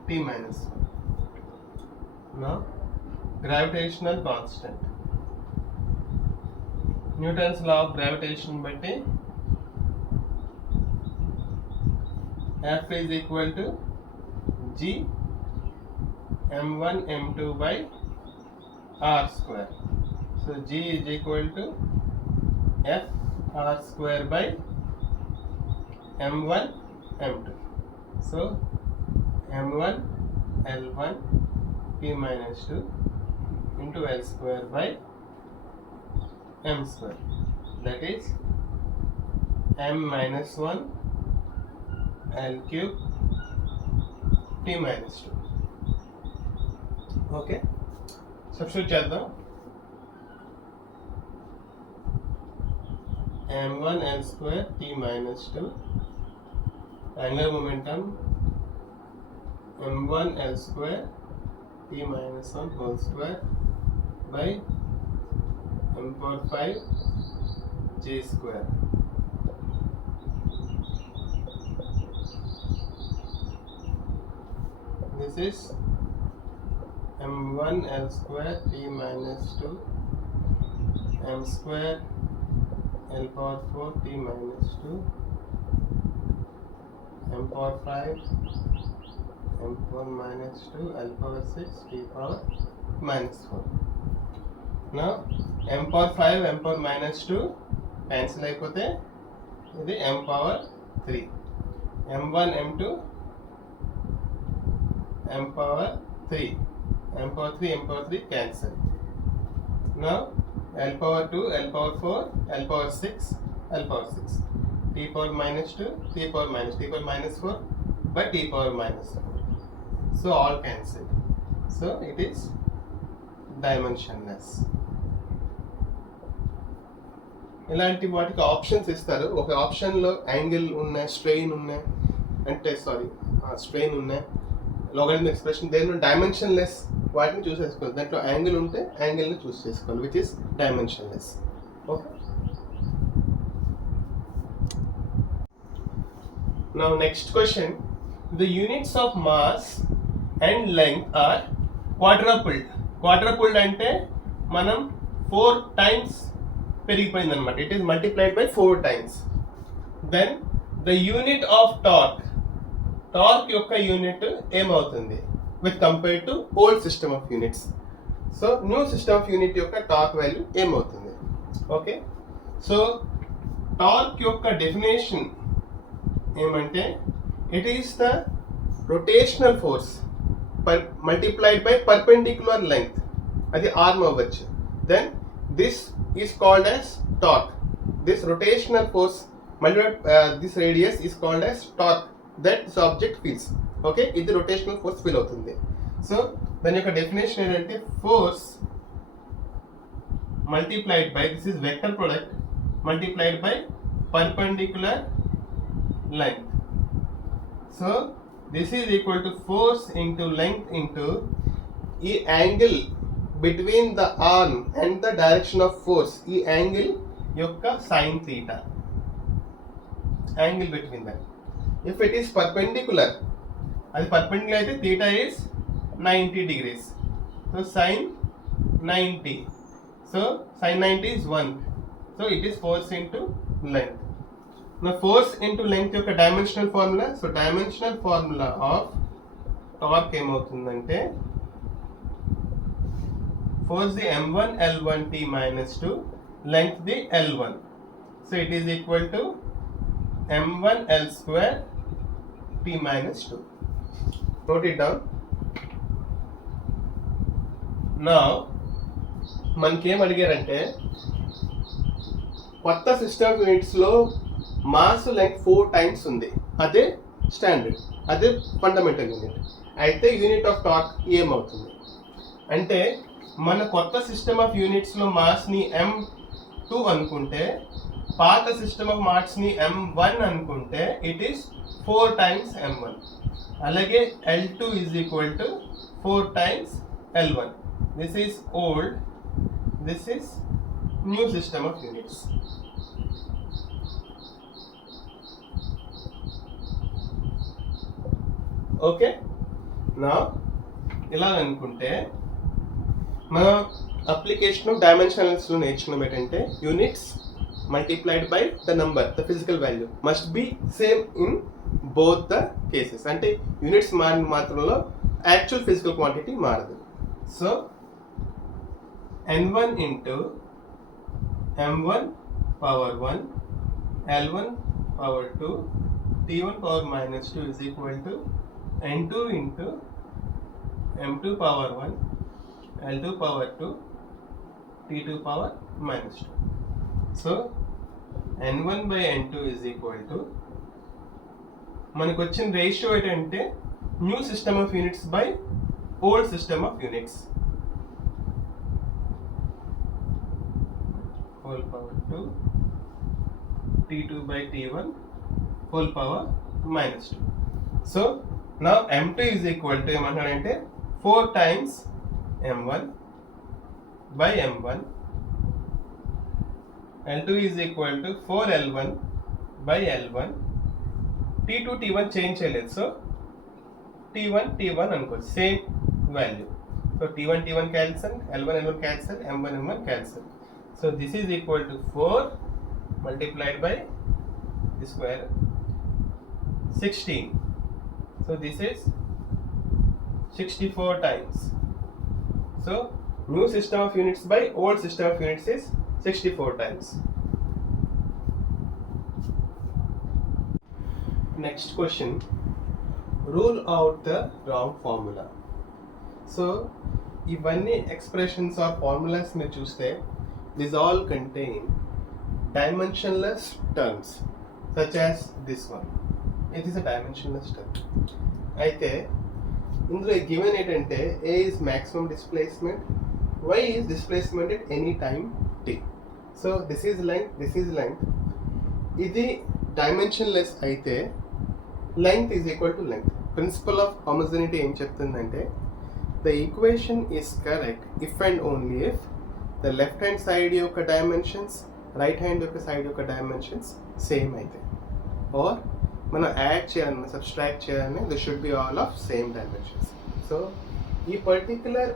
t minus 1. Now gravitational constant, Newton's law of gravitation బట్టి F is equal to G m1 m2 by r square. So G is equal to F r square by m1 m2. So m1 L1 t minus 2 into L square by m square, that is m minus 1 L cube t minus 2. Okay, substitute చేద్దాం. m1 L square t minus 2, angular momentum m1 L square t minus 1 whole square by m power 5 j square. This is m1 L square t minus 2 m square L power 4 t minus 2 m power 5 m power minus 2 L power 6 t power minus 4. Now m power 5 m power minus 2 cancel అయిపోతే ఇది m power 3 m1 m2 m power 3 m power 3 m power 3 cancel. Now L power 2 L power 4 L power 6 L power 6 t power minus 2 t power minus 4 by t power minus 4. So all cancel. So it is dimensionless. ఇలాంటి వాటికి ఆప్షన్స్ ఇస్తారు. ఒక ఆప్షన్లో యాంగిల్ ఉన్నాయి, స్ట్రెయిన్ ఉన్నాయి, అంటే స్ట్రెయిన్ ఉన్నాయి, logarithmic expression, దేని డైమెన్షన్లెస్ వాటిని చూస్ చేసుకోవాలి. దాంట్లో యాంగిల్ ఉంటే యాంగిల్ని చూస్ చేసుకోవాలి, which is dimensionless. Okay. Now next question, the units of mass and length are quadrupled. Quadrupled అంటే మనం 4 times పెరిగిపోయింది అనమాట. It is multiplied by 4 times. Then the unit of torque యొక్క యూనిట్ ఏమవుతుంది with compare to old system of units. So new system of unit యొక్క torque value ఏమవుతుంది? Okay. So torque యొక్క definition ఏమంటే it is the rotational force multiplied by perpendicular length, అది arm అవ్వచ్చు. Then this is called as torque. This rotational force multiplied this radius is called as torque that this object feels. Okay, ఇది rotational force feel అవుతుంది. సో దాని యొక్క definition ఏంటంటే force multiplied by, this is vector product multiplied by perpendicular length. So this is equal to force into length into ఈ angle between the arm and the direction of force, ఈ angle యొక్క sine theta, angle between that. If it is perpendicular, అది perpendicular అయితే theta is 90 degrees. So sine 90, so sine 90 is 1. So it is force into length. Now force into length యొక్క dimensional formula, so dimensional formula of torque ఏమవుతుందంటే force the m1 L1 t minus 2, length the L1. So it is equal to m1 L square t minus 2. Note it down. Now మనకేం అడిగారంటే కొత్త సిస్టమ్ యూనిట్స్లో mass length 4 times ఉంది, అదే స్టాండర్డ్, అదే fundamental unit. అయితే unit of torque ఏమవుతుంది అంటే మన కొత్త సిస్టమ్ ఆఫ్ యూనిట్స్లో మాస్ని m2 అనుకుంటే, పాత సిస్టమ్ ఆఫ్ మాస్ని m1 అనుకుంటే ఇట్ ఈస్ 4 times m1. అలాగే L2 is equal to 4 times L1. This is old, this is new system of units. Okay. నా ఇలా అనుకుంటే మన అప్లికేషన్ ఆఫ్ డైమెన్షనల్స్లో నేర్చుకున్నాం ఏంటంటే units multiplied by the number, the physical value must be same in both the cases. అంటే యూనిట్స్ మారిన మాత్రంలో యాక్చువల్ ఫిజికల్ క్వాంటిటీ మారదు. So n1 into m1 power 1 L1 power 2 t1 power minus 2 is equal to n2 into m2 power 1 L2 power 2 t2 power minus 2. So n1 by n2 is equal to, మనకు వచ్చిన రేషియో ఏంటంటే new system of units by old system of units, whole power 2 t2 by t1 whole power minus 2. So Now m2 is equal to ఏమంటాడంటే 4 times m1 by m1. L2 is equal to 4l1 by l1. T2 T1 change చేయలేదు, so T1 T1 అనుకోవచ్చు, same value. So T1 T1 cancel, L1 L1 cancel, M1 M1 cancel. So this is equal to 4 multiplied by the square 16. So this is 64 times. So new system of units by old system of units is 64 times. Next question, rule out the wrong formula. So ఇవన్నీ expressions or formulas మీరు చూస్తే these all contain dimensionless terms such as this one. It is a dimensionless term. అయితే ఇందులో given ఏంటంటే a is maximum displacement, y is displacement at any time t. So this is length. ఇది dimensionless అయితే length is equal to length. Principle of homogeneity ఏం చెప్తుందంటే the equation is correct if and only if the left hand side యొక్క dimensions, right hand యొక్క సైడ్ యొక్క dimensions same అయితే, ఆర్ మనం యాడ్ చేయాలన్నా సబ్స్ట్రాక్ట్ చేయాలన్నా this should be all of same dimensions. So ఈ పర్టిక్యులర్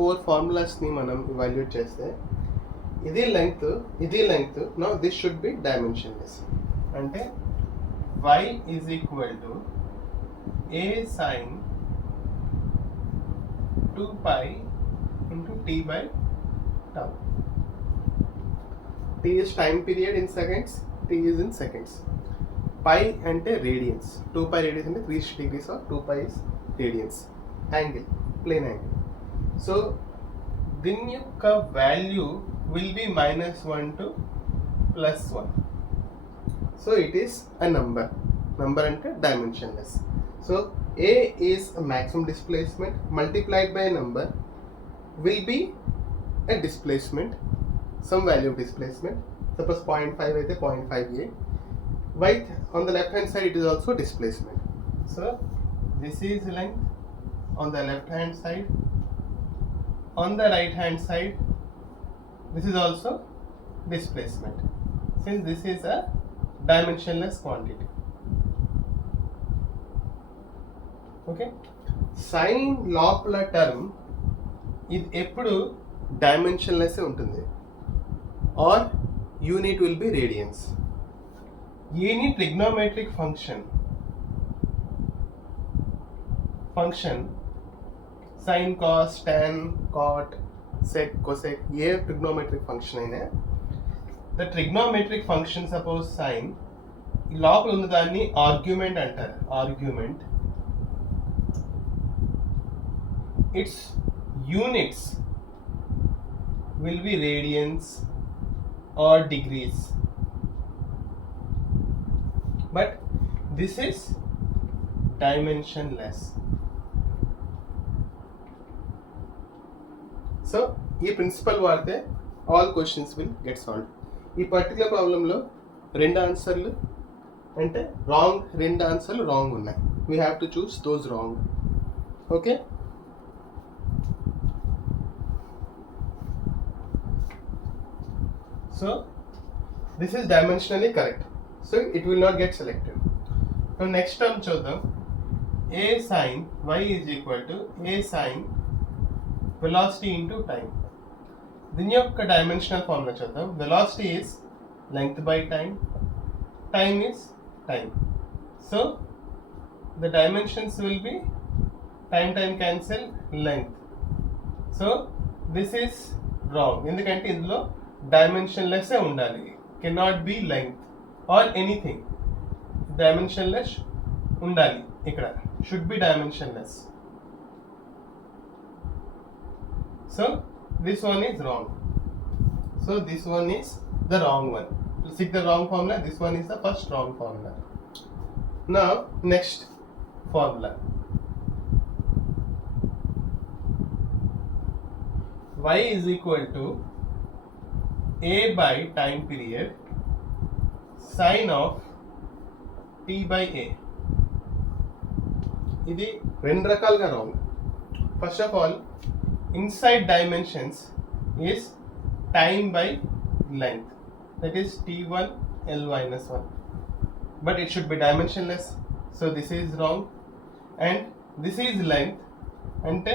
4 ఫార్ములాస్ని మనం ఇవాల్యుయేట్ చేస్తే ఇది length now this should be dimensionless. అంటే y is equal to a sin 2pi into t by tau. T is time period in seconds, T is in seconds. Pi ante radians, 2pi radians ante 360 degrees or 2pi is radians. Angle, plane angle. So దీని యొక్క value will be -1 to +1. So it is a number ante dimensionless. So A is a maximum displacement multiplied by a number will be a displacement, some value of displacement. Suppose 0.5 అయితే 0.5a. Right on the left hand side it is also displacement. So this is length on the left hand side. On the right hand side this is also displacement, since this is a dimensionless quantity. Okay, sin లోపల term ఇది ఎప్పుడు dimensionless ఉంటుంది, or unit will be radians. Any trigonometric function sine, cos, tan, cot, sec, cosec, ఏ trigonometric function అయినా the trigonometric function suppose sine లోపల ఉన్న దాన్ని argument అంటారు. Argument its units will be radians or degrees, but this is dimensionless. So ఈ ప్రిన్సిపల్ వాడితే all questions will get solved. ఈ పర్టికులర్ ప్రాబ్లంలో 2 ఆన్సర్లు అంటే రాంగ్, 2 ఆన్సర్లు రాంగ్ ఉన్నాయి. we have to choose those wrong. Okay, so this is dimensionally correct, so it will not get selected. Now next term చూద్దాం. a sin y is equal to a sin velocity into time. దీని యొక్క dimensional formula చూద్దాం. Velocity is length by time, time is time. So the dimensions will be time cancel, length. So this is wrong, ఎందుకంటే ఇందులో డైమెన్షన్లెస్ ఉండాలి, cannot be length or anything. Dimensionless ఉండాలి ఇక్కడ, should be dimensionless. So this one is wrong, so this one is the wrong one. To seek the wrong formula, this one is the first wrong formula. Now next formula, y is equal to a by time period sin of t by a. ఇది రెండు రకాలుగా wrong. First of all, inside dimensions is time by length, that is t1 l-1, but it should be dimensionless, so this is wrong. And this is length, అంటే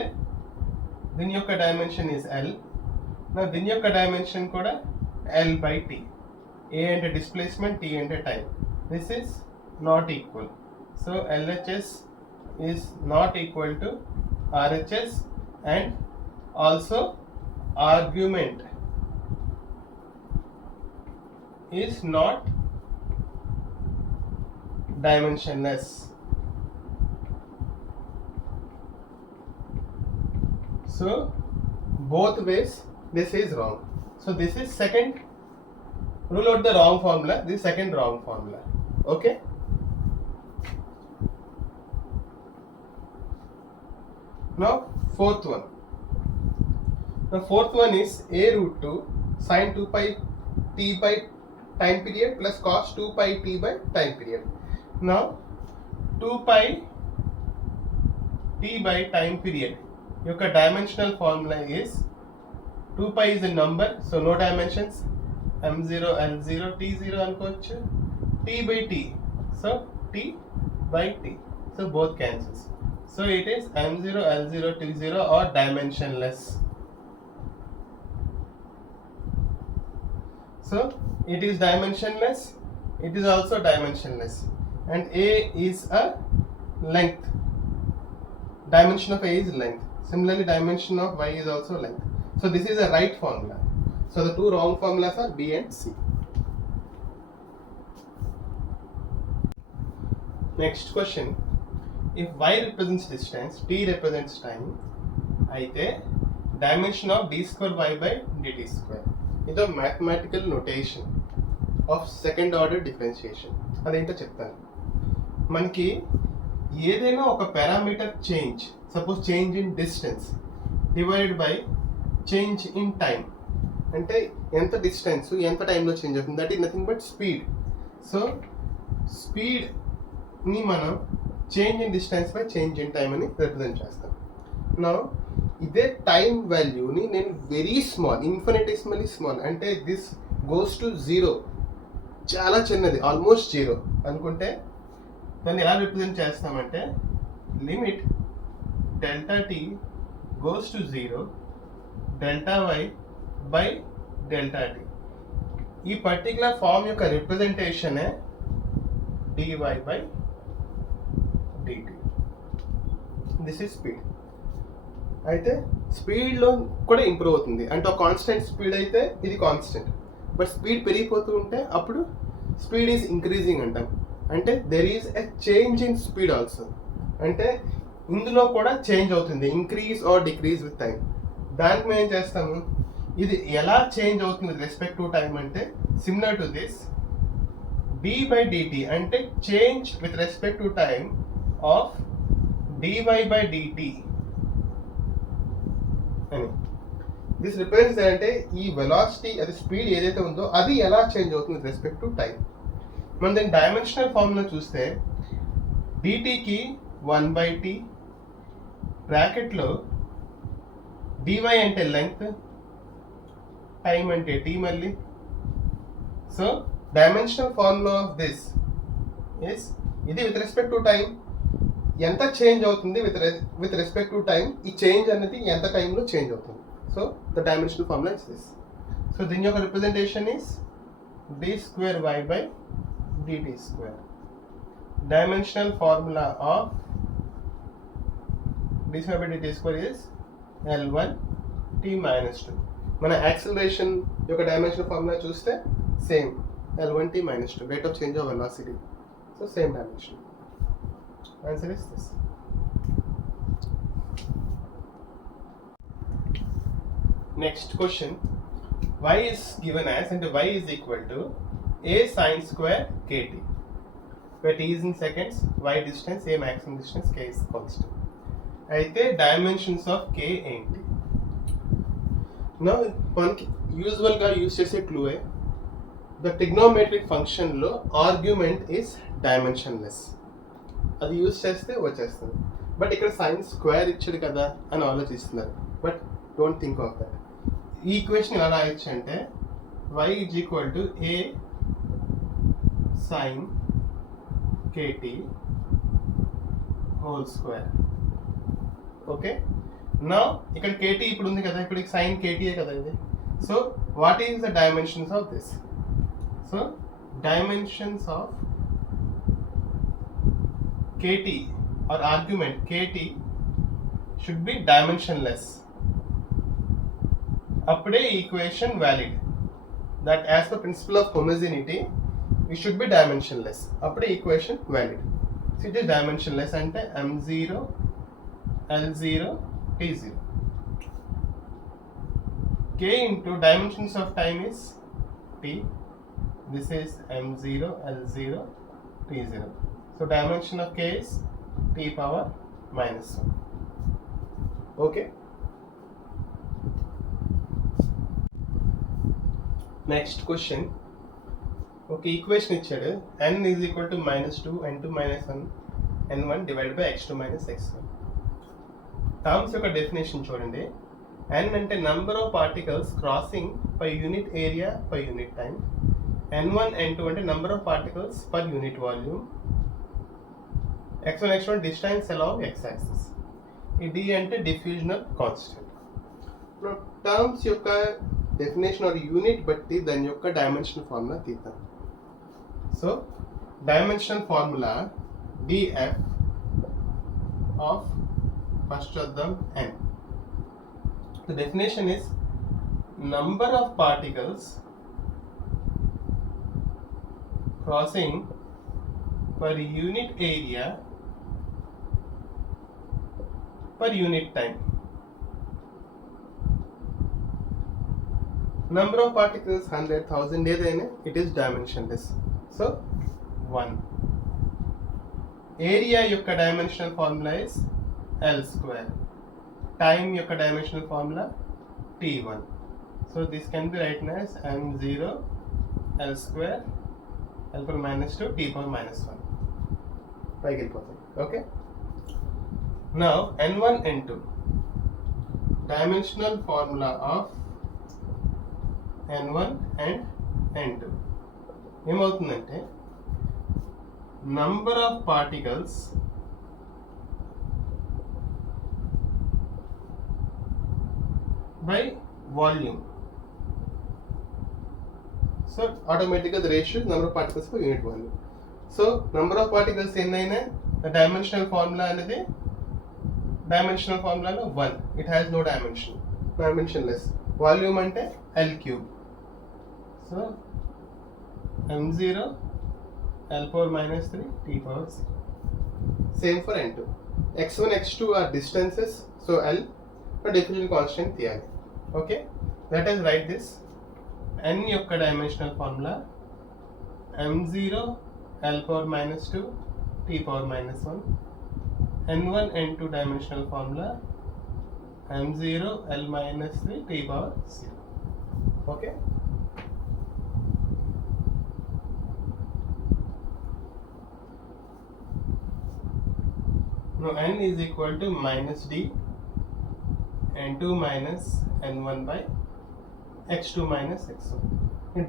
దీని యొక్క dimension is l. నా దీని యొక్క డైమెన్షన్ కూడా l by t. a అంటే displacement, t అంటే time. This is not equal, so LHS is not equal to RHS, and also argument is not dimensionless. So both ways this is wrong. So this is second, rule out the wrong formula, this second wrong formula. Okay, now fourth one. The fourth one is a root 2 sin 2 pi t by time period plus cos 2 pi t by time period. Now 2 pi t by time period యొక్క dimensional formula is 2 pi is a number, so no dimensions, m0 l0 t0 అనుకోవచ్చు, t by t, so t by t, so both cancels, so it is m0 l0 t0 or dimensionless. So it is dimensionless, it is also dimensionless, and a is a length, dimension of a is length. Similarly, dimension of y is also length. So this is a right formula. So the two wrong formulas are B and C. Next question. If y represents distance, t represents time, అయితే dimension of d square y by dt square. ఇది mathematical notation of second order differentiation. అదేంటో చెప్తాను. మనకి ఏదైనా ఒక parameter change, suppose change in distance divided by change in time, అంటే ఎంత distance ఎంత టైంలో చేంజ్ అవుతుంది, that is nothing but speed. So స్పీడ్ని మనం change in distance by change in time అని రిప్రజెంట్ చేస్తాం. నా ఇదే టైం వాల్యూని నేను వెరీ స్మాల్, ఇన్ఫినిటెసిమలీ స్మాల్, అంటే దిస్ గోస్ టు జీరో, చాలా చిన్నది, ఆల్మోస్ట్ జీరో అనుకుంటే దాన్ని ఎలా రిప్రజెంట్ చేస్తామంటే limit delta t goes to zero delta Y by delta t. ఈ పర్టికులర్ ఫామ్ యొక్క రిప్రజెంటేషనే d y by d t. This is speed. అయితే స్పీడ్లో కూడా ఇంప్రూవ్ అవుతుంది, అంటే ఒక కాన్స్టెంట్ స్పీడ్ అయితే ఇది కాన్స్టెంట్, బట్ స్పీడ్ పెరిగిపోతూ ఉంటే అప్పుడు స్పీడ్ ఈజ్ ఇంక్రీజింగ్ అంటాం, అంటే there is a change in speed also, అంటే ఇందులో కూడా చేంజ్ అవుతుంది, increase or decrease with time. దానికి మేము ఏం చేస్తాము, ఇది ఎలా చేంజ్ అవుతుంది విత్ రెస్పెక్ట్ టు టైం అంటే similar to this d by d t, అంటే change with respect to time of d y by d t అని. దిస్ రిప్రజెంట్స్ అంటే ఈ వెలాసిటీ, అది స్పీడ్ ఏదైతే ఉందో అది ఎలా చేంజ్ అవుతుంది విత్ రెస్పెక్ట్ టు టైం. మనం దీని డైమెన్షనల్ ఫార్ములా చూస్తే డిటికి 1/t బ్రాకెట్లో డివై అంటే లెంగ్త్, టైం అంటే టీ మళ్ళీ. So dimensional formula of this is, ఇది విత్ రెస్పెక్ట్ టు టైం ఎంత చేంజ్ అవుతుంది విత్ రెస్పెక్ట్ టు టైం, ఈ చేంజ్ అనేది ఎంత టైంలో చేంజ్ అవుతుంది. So the dimensional formula is this. So దీని యొక్క representation is d square y by dt square. Dimensional formula of d square by dt square is L1 t minus 2. మన యాక్సిలరేషన్ యొక్క dimensional formula చూస్తే same L1 t minus 2, rate of change of velocity. So same dimension. Answer is this. Next question. Y is given as, and y is equal to a sin square kt, where t is in seconds, y distance, a maximum distance, k is constant. అయితే dimensions of k ఏంటి? నా మనకి యూజువల్గా యూజ్ చేసే క్లూయే, the trigonometric ఫంక్షన్లో argument is dimensionless, అది యూజ్ చేస్తే వచ్చేస్తుంది. బట్ ఇక్కడ సైన్ స్క్వేర్ ఇచ్చాడు కదా అని ఆలోచిస్తున్నారు. But don't think of that. ఈ ఈక్వేషన్ ఎలా రాయొచ్చు అంటే y is equal to A sine kt whole square. Okay, నా ఇక్కడ kt ఇప్పుడు ఉంది కదా, ఇప్పుడు సైన్ kt కదా ఇది. So what is the dimensions of this? So dimensions of kt or argument kt should be dimensionless. అప్పుడే equation valid. That as the principle of homogeneity it should be dimensionless. అప్పుడే equation valid. So it is dimensionless అంటే m0 l0 t0. k into dimensions of time is t. This is m0 l0 t0. So dimension of k is t power minus 1. Okay. Next question. Okay, equation ఇచ్చాడు n is equal to -2 n2 minus 1 n1 divided by x2 minus x1. Terms యొక్క డెఫినేషన్ చూడండి. n అంటే number of particles crossing per unit area per unit time. n1 n2 అంటే number of particles per unit volume. x1 x1 distance along x-axis. ఈ d అంటే డిఫ్యూజనల్ కాన్స్టెంట్. ఇప్పుడు టర్మ్స్ యొక్క definition are unit బట్టి దాని యొక్క డైమెన్షన్ ఫార్ములా తీద్దాం. So dimension formula df of first చూద్దాం n. The definition is number of particles crossing per unit area per unit time. Number of particles 100,000 ఏదైనా it is dimensionless. So 1. Area యొక్క dimensional formula is L square. Time యొక్క dimensional formula T1. So this can be written as m0 L square L power minus 2 T power minus 1. పైకి వెళ్ళిపోతాయి. Okay, now n1 n2 dimensional formula of n1 and n2 ఏమవుతుందంటే number of particles by volume. So automatically the ratio is number of particles per unit volume. So number of particles ఎన్నైనా the dimensional formula అనేది dimensional formula లో 1. It has no dimension, dimensionless. Volume అంటే L cube. So m0 L power minus 3 T power 0. Same for n2. x1 x2 are distances, so L diffusion constant తీయాలి. Okay, let us write this. n యొక్క dimensional formula m0 L power minus 2 T power minus 1. n1 n2 dimensional formula m0 L minus 3 T power 0. Okay. Now n is equal to minus d n2 minus n1 by x2 minus x1.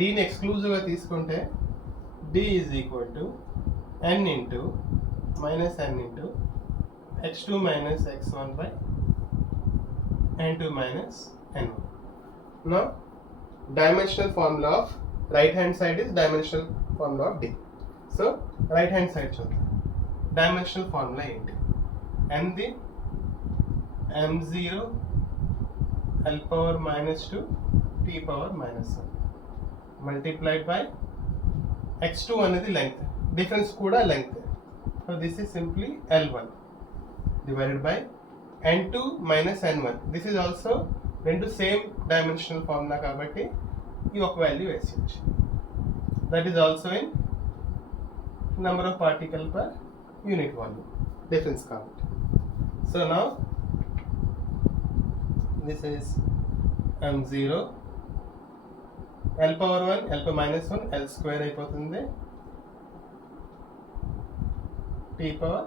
d ని ఎక్స్క్లూజివ్గా తీసుకుంటే d is equal to n into minus n into x2 minus x1 by n2 minus n1. Now dimensional formula of right hand side is dimensional formula of d. So right hand side చూద్దాం. dimensional formula ఏంటి? n the m0 L power minus 2 T power minus 1 multiplied by x2 అనేది length, difference కూడా length. So this is simply L1 divided by n2 minus n1. This is also రెండు same dimensional formula కాబట్టి ఈ ఒక value వేసేయచ్చు. That is also in number of particle per unit volume difference కాబట్టి. So now this is m0 L power 1 L power minus 1 L square అయిపోతుంది T power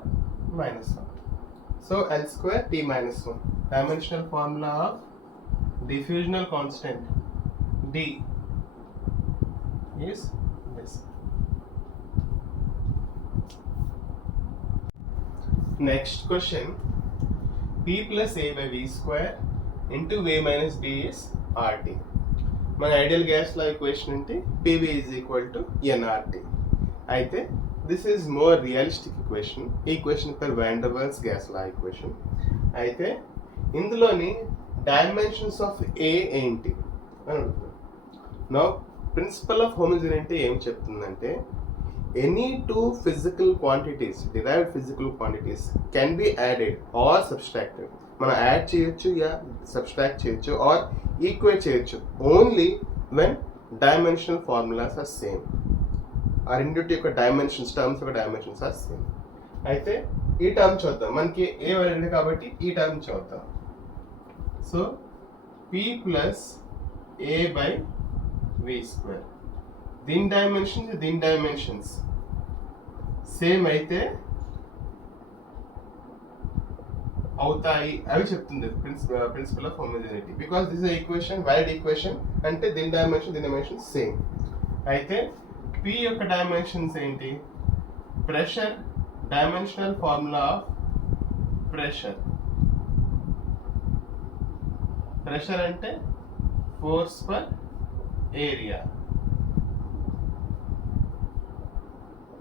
minus 1. So L square T minus 1. Dimensional formula of diffusional constant D is this. Next question. P plus A by V square into V minus D is RT. మన ideal gas law equation ఏంటి? PV is equal to nRT. అయితే this is more realistic equation. ఈ equation పేరు van der Waals gas law equation. అయితే ఇందులోని dimensions of ఏ ఏంటి అని అడుగుతుంది. నౌ ప్రిన్సిపల్ ఆఫ్ హోమోజీనిటీ ఏం చెప్తుందంటే any two physical quantities, derived physical quantities can be added or subtracted. మనం యాడ్ చేయొచ్చు యా సబ్స్ట్రాక్ట్ చేయొచ్చు ఆర్ ఈక్వేట్ చేయొచ్చు only when dimensional formulas are same. ఆ రెండింటి యొక్క డైమెన్షన్స్, టర్మ్స్ యొక్క డైమెన్షన్స్ ఆర్ సేమ్. అయితే ఈ టర్మ్ చూద్దాం. మనకి ఏ వాల్యూ కాబట్టి ఈ టర్మ్ చూద్దాం. So P plus A by V square, దీని డైమెన్షన్స్ సేమ్ అయితే అవుతాయి అవి చెప్తుంది principle of homogeneity. Because this is equation, valid equation అంటే దీని డైమెన్షన్ సేమ్. అయితే P యొక్క డైమెన్షన్స్ ఏంటి? Pressure, dimensional formula of pressure అంటే force per area.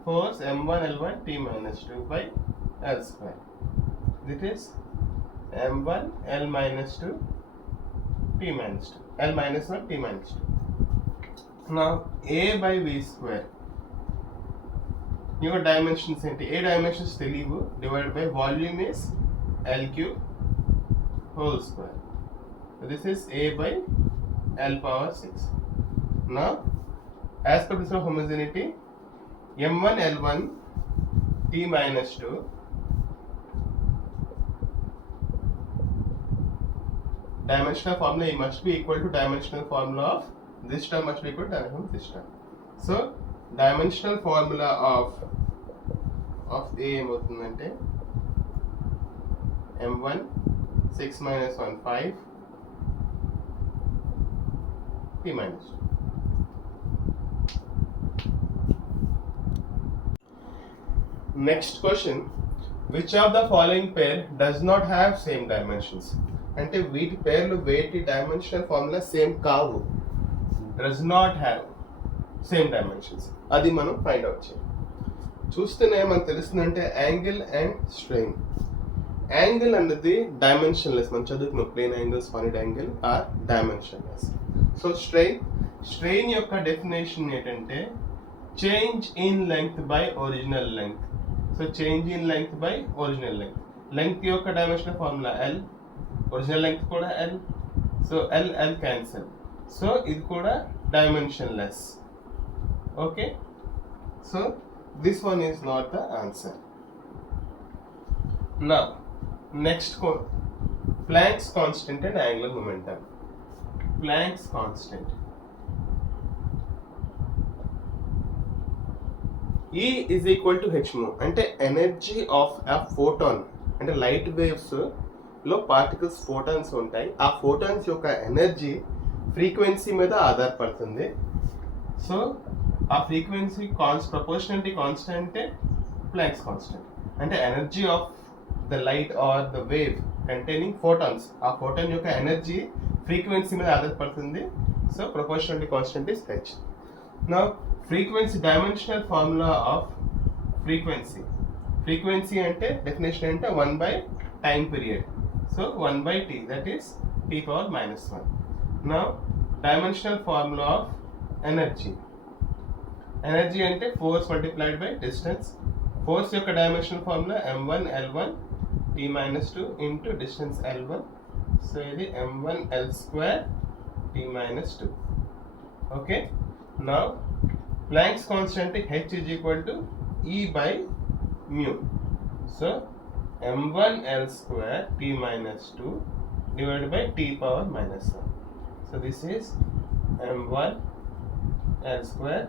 Force m1 L1 T minus 2 by L square. This is m1 L minus 2 T minus 2, L minus 1 T minus 2. Now A by V square. Your dimensions ఏంటి? A dimensions తెలియవు. Divided by volume is L cube whole square. So this is A by L power 6. Now as per principle of homogeneity, m1 L1 T minus 2 dimensional formula must be equal to dimensional formula of this term must be equal to dimensional of this term. So dimensional formula of A ఏమవుతుందంటే m1 6 minus 1 5 T minus 2. Next question, which of the following pair does not have same dimensions? అంటే వీటి పేర్లు వేటి dimensional formula same కావు, does not have same dimensions. అది మనం find out చేయాలి. చూస్తేనే మనకు తెలుస్తుందంటే యాంగిల్ అండ్ స్ట్రెయిన్. యాంగిల్ అన్నది డైమెన్షన్లెస్. మనం చదువుకున్నాం plane angles, finite angle are dimensionless. So strain యొక్క డెఫినేషన్ ఏంటంటే change in length by original length. So change in length by original length. Length యొక్క dimensional formula L, original length కూడా L. So L cancel. So ఇది కూడా dimensionless. Okay, so this one is not the answer. Now next planks constant and angular momentum. Planks constant E is equal to h mu అంటే energy of a photon. అంటే light waves లో particles photons ఉంటాయి. ఆ ఫోటాన్స్ యొక్క energy frequency మీద ఆధారపడుతుంది. So ఆ frequency proportionality constant అంటే ప్లాంక్స్ కాన్స్టెంట్. అంటే energy of the light or the wave containing photons, ఆ ఫోటాన్ యొక్క ఎనర్జీ ఫ్రీక్వెన్సీ మీద ఆధారపడుతుంది. So proportionality constant is h. Now frequency, dimensional formula of frequency అంటే డెఫినేషన్ అంటే 1 by time period. So 1 by t, that is t power minus 1. Now dimensional formula of energy అంటే force multiplied by distance. Force యొక్క dimensional formula m1 L1 t minus 2 into distance L1. So ఇది m1 L square t minus 2. Okay, now Planck's constant h is equal to E by mu. So m1 L square t minus 2 divided by t power minus 1. So this is m1 L square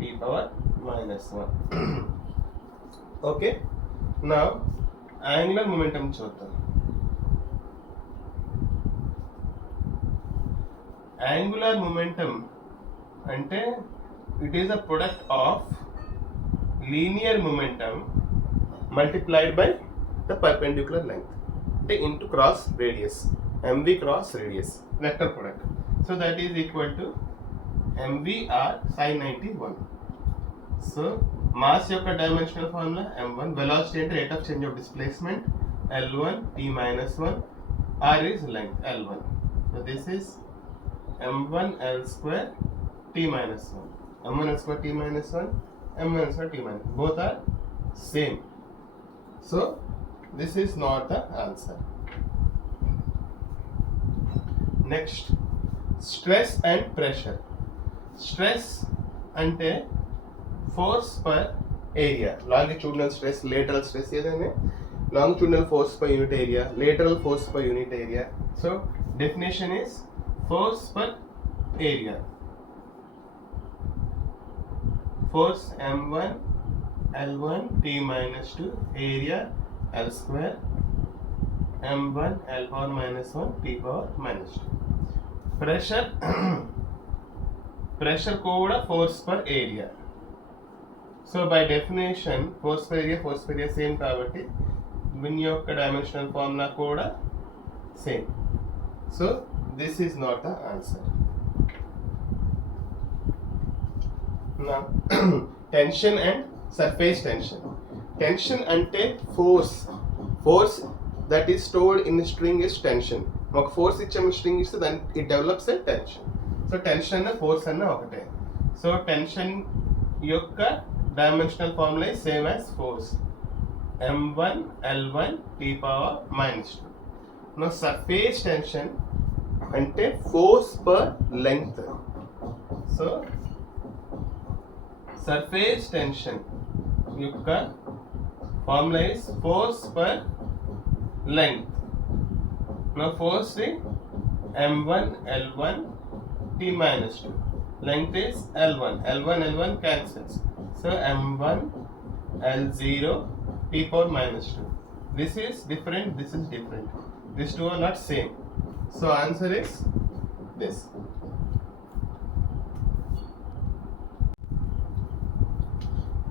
t power minus 1. Okay, now angular momentum చూద్దాం. Angular momentum అంటే it is a product of linear momentum multiplied by the perpendicular length అంటే into cross radius, mv cross radius vector product. So that is equal to mvr sin 91. So mass యొక్క dimensional formula m1, velocity అంటే rate of change of displacement l1 t minus 1, r is length l1. So this is m1 l square t minus 1, m1 l square t minus 1, m1 l square t minus 1, both are same. So this is not the answer. Next, stress and pressure. Stress ante force per area, longitudinal stress, lateral stress ఏదైనా longitudinal force per unit area, lateral force per unit area. So definition is force per area. Force m1 l1 t minus 2, area l square m1 l power minus 1 t power minus 2. Pressure pressure కూడా force per area. So by definition force per area same కాబట్టి విన్ యొక్క dimensional formula కూడా same. So this is not the answer. Now tension and surface tension. Tension అంటే force that is stored in string is tension. ఒక force ఇచ్చాము, string ఇస్తే దాని it develops a tension. So tension అన్న force అన్న ఒకటే. So tension యొక్క dimensional formula is same as force, m1 l1 t power minus 2. Now surface tension ante force per length. So surface tension yokka formula is force per length. Now force is m1 l1 t minus 2, length is l1 cancels. So m1 l0 t power minus 2. This is different, this is different. These two are not same. So answer is this.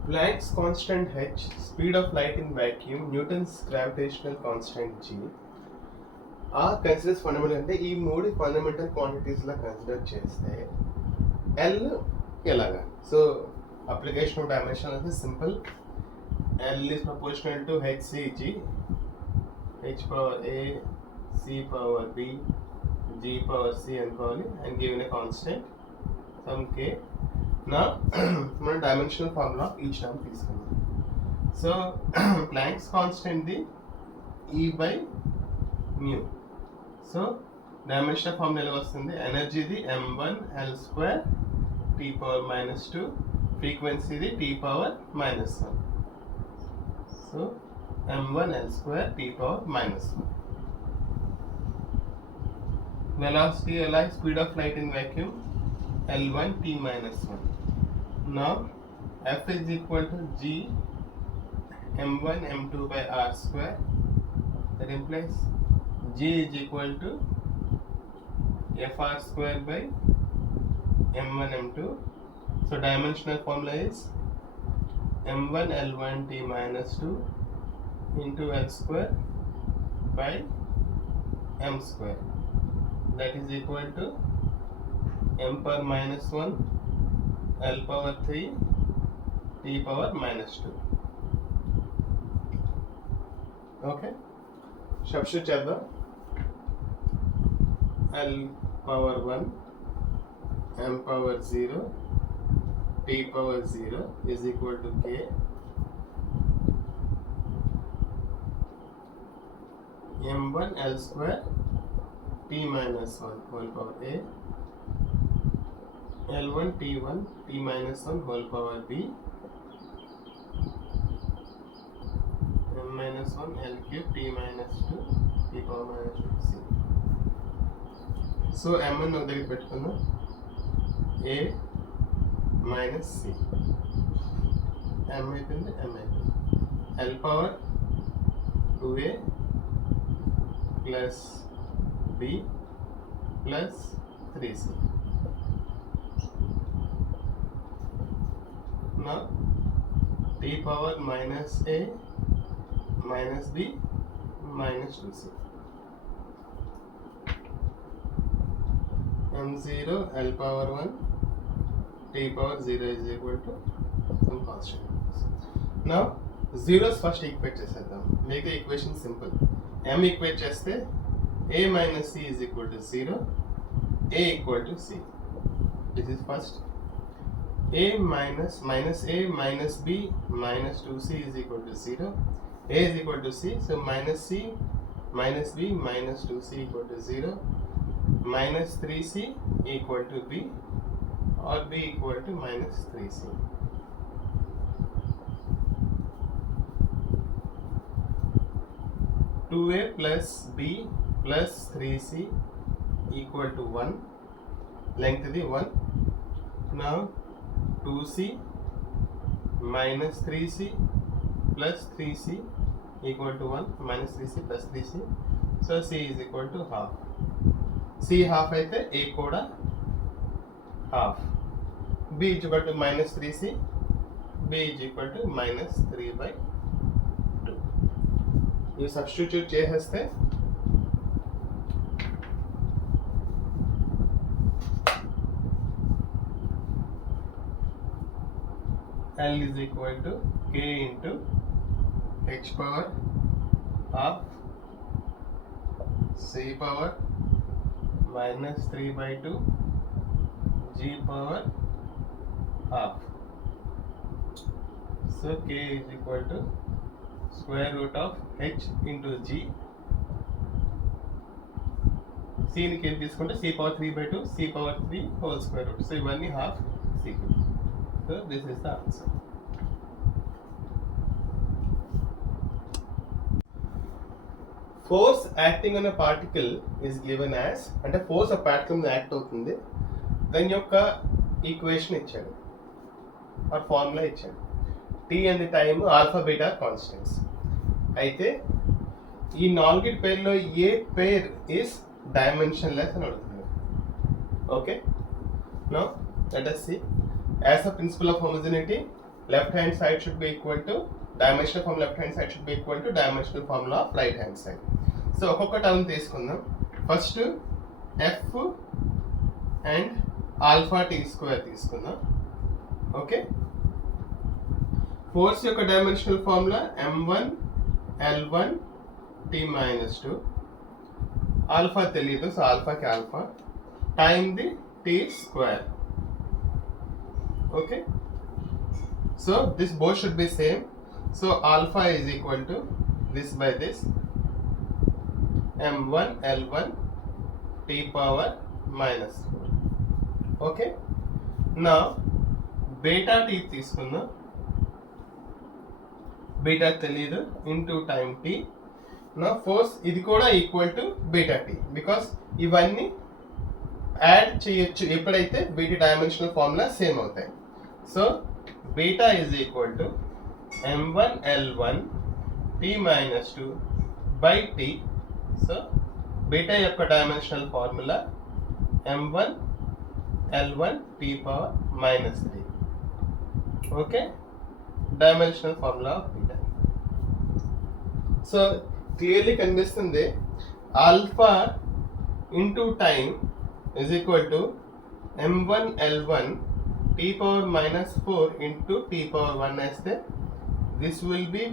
Planck's constant h, speed of light in vacuum, Newton's gravitational constant g are considered fundamental. అంటే ఈ మూడు fundamental quantities లా కన్సిడర్ చేస్తే L ఎలాగా? So application of dimension is simple. L is proportional to hcg, h power a, c power b, g power c and given a constant some k. Now మన dimensional formula of each term తీసుకుందాం. So Planck's constant the E by mu. So dimensional formula ఎలా వస్తుంది? Energy the m1 l square t power minus 2, frequency the t power minus 1. So m1 l square t power minus 1. Velocity li, speed of light in vacuum, l1 t minus 1. Now F is equal to g m1 m2 by r square. That implies g is equal to fr square by m1 m2. So dimensional formula is m1 l1 t minus 2 into l square by m square. That is equal to m power minus 1 l power 3 t power minus 2. Okay. Substitute చేద్దాం. l power 1 m power 0 t power 0 is equal to k m1 l square t minus 1 whole power a, l1 t1 t minus 1 whole power b, m minus 1 l cube t minus 2 t power minus 2 c. So m1 దగ్గరికి పెట్టుకుందాం, a minus c, m అయిపోయింది, m అయిపోయింది, l power 2a plus b plus 3c. Now t power minus a minus b minus 2c. m0 l power 1 t power 0 is equal to some constant. Now zeros first equate చేసేద్దాం. Make the equation simple. m equate చేస్తే a minus c is equal to 0, a equal to c. This is first. A minus a minus b minus 2c is equal to 0. A is equal to c, so minus c minus b minus 2c equal to 0. Minus 3c equal to b, or b equal to minus 3c. Two a plus b plus 3c equal to 1. Length is 1. Now 2c minus 3c plus 3c equal to 1, minus 3c plus 3c. So c is equal to half. C half అయితే a కూడా half. b is equal to minus 3c, b is equal to minus 3/2. ఇవి సబ్స్టిట్యూట్ చేసేస్తే L is equal to k into h power half c power minus 3/2 g power half. So k is equal to square root of h into g. c ని k తీసుకుంటే c power 3/2 c power 3 whole square root. So ఇవన్నీ half c. So this is the answer. Force acting on a particle is given as, అంటే force ఆ particle మీద act అవుతుంది, దాని యొక్క equation ఇచ్చాడు ఆర్ ఫార్ములా ఇచ్చాడు. T and time alpha beta constants. అయితే ఈ నాలుగిటి పేర్లో ఏ పేర్ ఇస్ డైమెన్షన్ లెస్ అని అడుగుతుంది. Okay, now let us see. As a principle of homogeneity, left hand side should be equal to dimensional form, left hand side should be equal to dimensional formula of right hand side. So ఒక్కొక్క term తీసుకుందాం. First F and alpha T square తీసుకుందాం. Okay, force యొక్క dimensional formula m1 l1 t minus 2. Alpha తెలియదు, so ఆల్ఫాకి alpha, టైమ్ది T square. Okay, so this both should be same, so alpha is equal to this by this m1 l1 t power minus 4. Okay, now beta t తీసుకుందాం. beta తెలియదు, into time t. now force ఇది కూడా equal to beta t, because ఇవన్నీ add చేయొచ్చు ఎప్పుడైతే వీటి dimensional formula same అవుతాయి. So beta is equal to m1 l1 t minus 2 by t. So beta యొక్క dimensional formula m1 l1 t power minus 3. Okay, dimensional formula of beta. So clearly కనిపిస్తుంది alpha into time is equal to m1 l1 t power minus 4 into t power 1 as the, this will be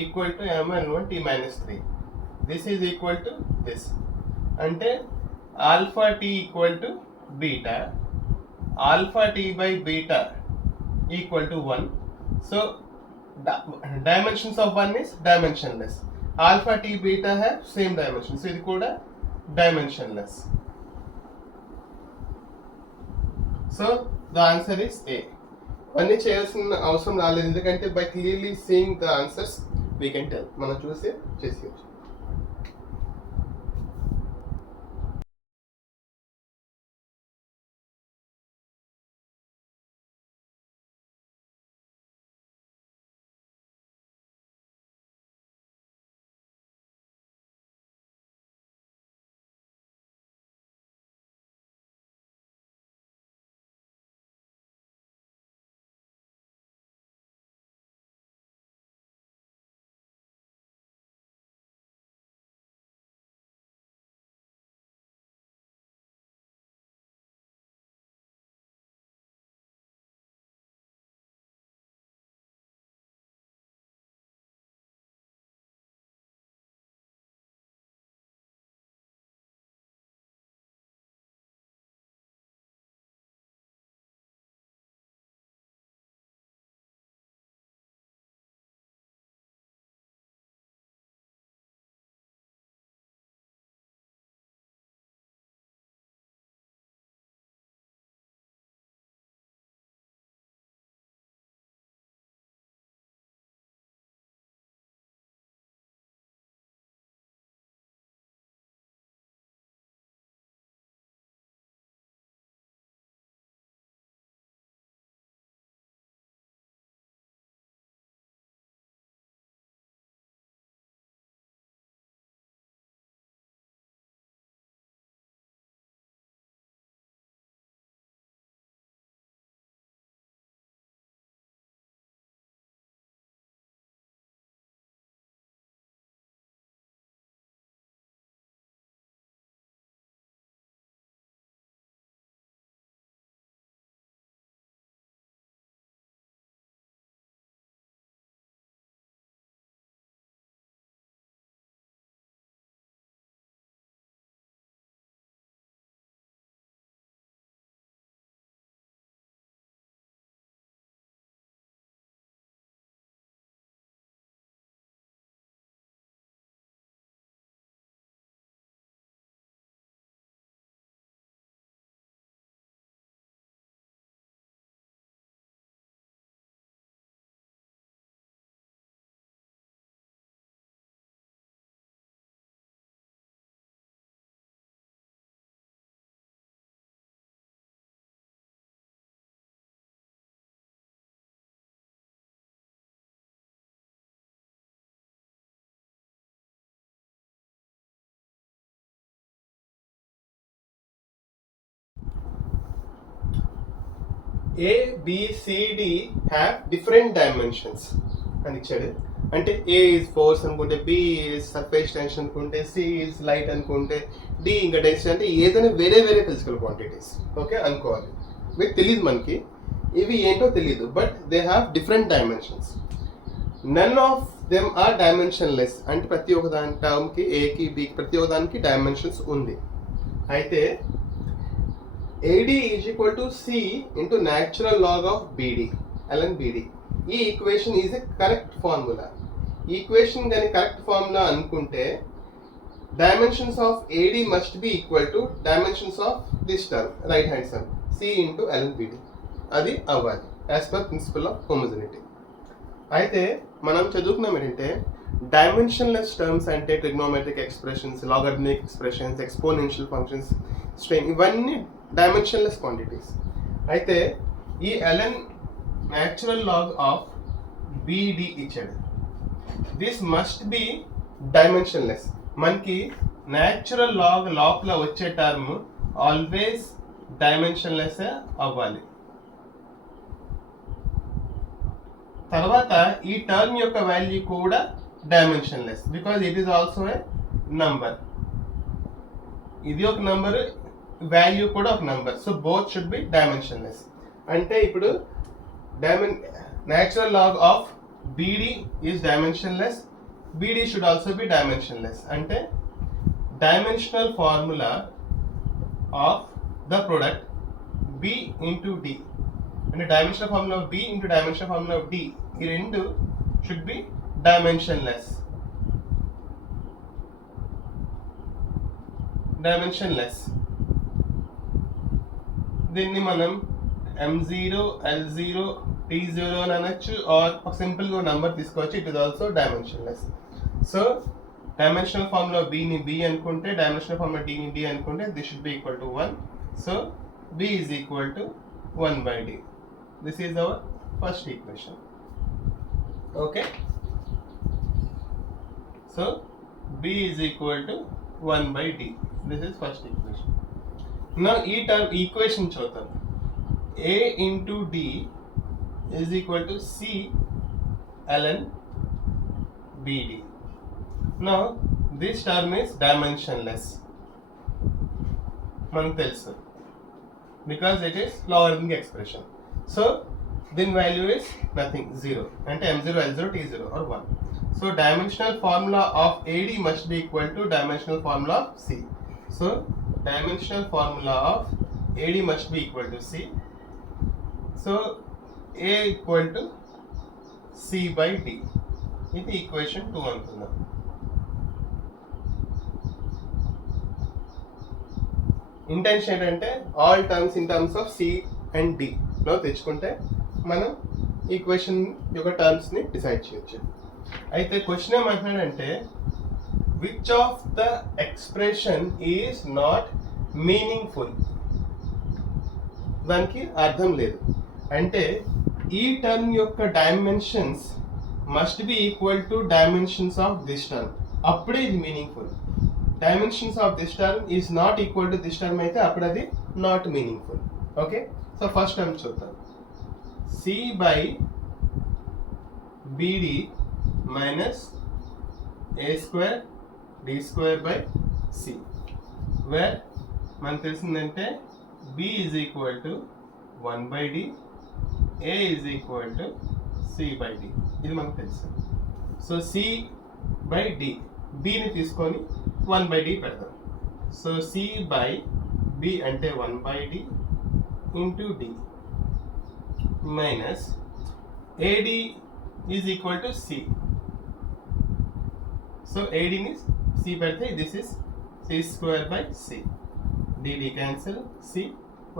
equal to m1 l1 t minus 3. This is equal to this. Ante alpha t equal to beta, alpha t by beta equal to 1. So dimensions of 1 is dimensionless. Alpha t beta have same dimension, so ఇది కూడా dimensionless. So the answer is A. అన్నీ చేయాల్సిన అవసరం రాలేదు, ఎందుకంటే by clearly seeing the answers we can tell. మనం చూసి చేసేయచ్చు. A, B, C, D have different dimensions అని ఇచ్చాడు. అంటే A is force అనుకుంటే, B is surface tension అనుకుంటే, C is light అనుకుంటే, D ఇంకా density, అంటే ఏదైనా వేరే వేరే ఫిజికల్ క్వాంటిటీస్ ఓకే అనుకోవాలి. ఇవి తెలియదు మనకి, ఇవి ఏంటో తెలియదు, but they have different dimensions. None of them are dimensionless, అంటే ప్రతి ఒక్క దాని టర్మ్కి, ఏకి బికి ప్రతి ఒక్క దానికి డైమెన్షన్స్ ఉంది. అయితే AD is equal to C into natural log of BD, ln BD. ఈ equation is a correct formula. Equation కానీ కరెక్ట్ ఫార్ములా అనుకుంటే dimensions of AD must be equal to dimensions of this term right hand side C into ln BD. అది అవ్వాలి as per principle of homogeneity. అయితే మనం చదువుకున్నాం ఏంటంటే dimensionless terms అంటే trigonometric expressions, logarithmic expressions, exponential functions, strain, ఇవన్నీ dimensionless quantities. అయితే ఈ ln natural log of BD ఇచ్చాడు. This must be dimensionless. మనకి న్యాచురల్ లాగ్ లోపల వచ్చే టర్మ్ ఆల్వేస్ డైమెన్షన్లెస్ అవ్వాలి. తర్వాత ఈ టర్మ్ యొక్క వాల్యూ కూడా dimensionless, because it is also a number. ఇది ఒక నంబర్, వాల్యూ కూడా ఒక number, so both should be dimensionless. అంటే ఇప్పుడు natural log of BD is dimensionless, BD should also be dimensionless. అంటే dimensional formula of the product B into D, అంటే dimensional formula of B into dimensional formula of D, ఈ రెండు should be dimensionless. దీన్ని మనం M0, L0, T0 అని అనొచ్చు, ఆర్ ఒక సింపుల్గా నెంబర్ తీసుకోవచ్చు. It is also dimensionless. So dimensional formula Bని B అనుకుంటే, డైమెన్షనల్ ఫార్ములా Dని D అనుకుంటే, this should be equal to 1. So B is equal to 1/D. This is our first equation. Okay, so B is equal to 1/D. This is first equation. నా ఈ term equation చూద్దాం. A into D is equal to C ln BD. నా this term is dimensionless, మనకు తెలుసు, because it is logarithmic expression. So దీని value is nothing, 0, అంటే M0, L0, T0 or 1. So dimensional formula of AD must be equal to dimensional formula of C. So dimensional formula of AD must be equal to C. So A equal to C by D. ఇది ఈక్వేషన్ 2 అనుకుందాం. ఇంటెన్షన్ ఏంటంటే all terms in terms of C and D లో తెచ్చుకుంటే మనం ఈక్వేషన్ యొక్క టర్మ్స్ని డిసైడ్ చేయొచ్చు. అయితే క్వశ్చన్ ఏమంటున్నాడంటే which of the expression is not meaningful. దానికి అర్థం లేదు. అంటే ఈ టర్మ్ యొక్క dimensions must be equal to dimensions of this term, అప్పుడే ఇది meaningful. Dimensions of this term is not equal to this term అయితే అప్పుడు అది not meaningful. Okay, so first term చూద్దాం. C by BD minus A square D square by C, where మనకు తెలిసిందంటే B is equal to 1/D, A is equal to C by D. ఇది మనకు తెలుసు. So C by D, Bని తీసుకొని 1/D పెడదాం. So C by B అంటే 1/D into D minus AD is equal to C. So AD is C పెడితే this is C square by C. DD cancel, C,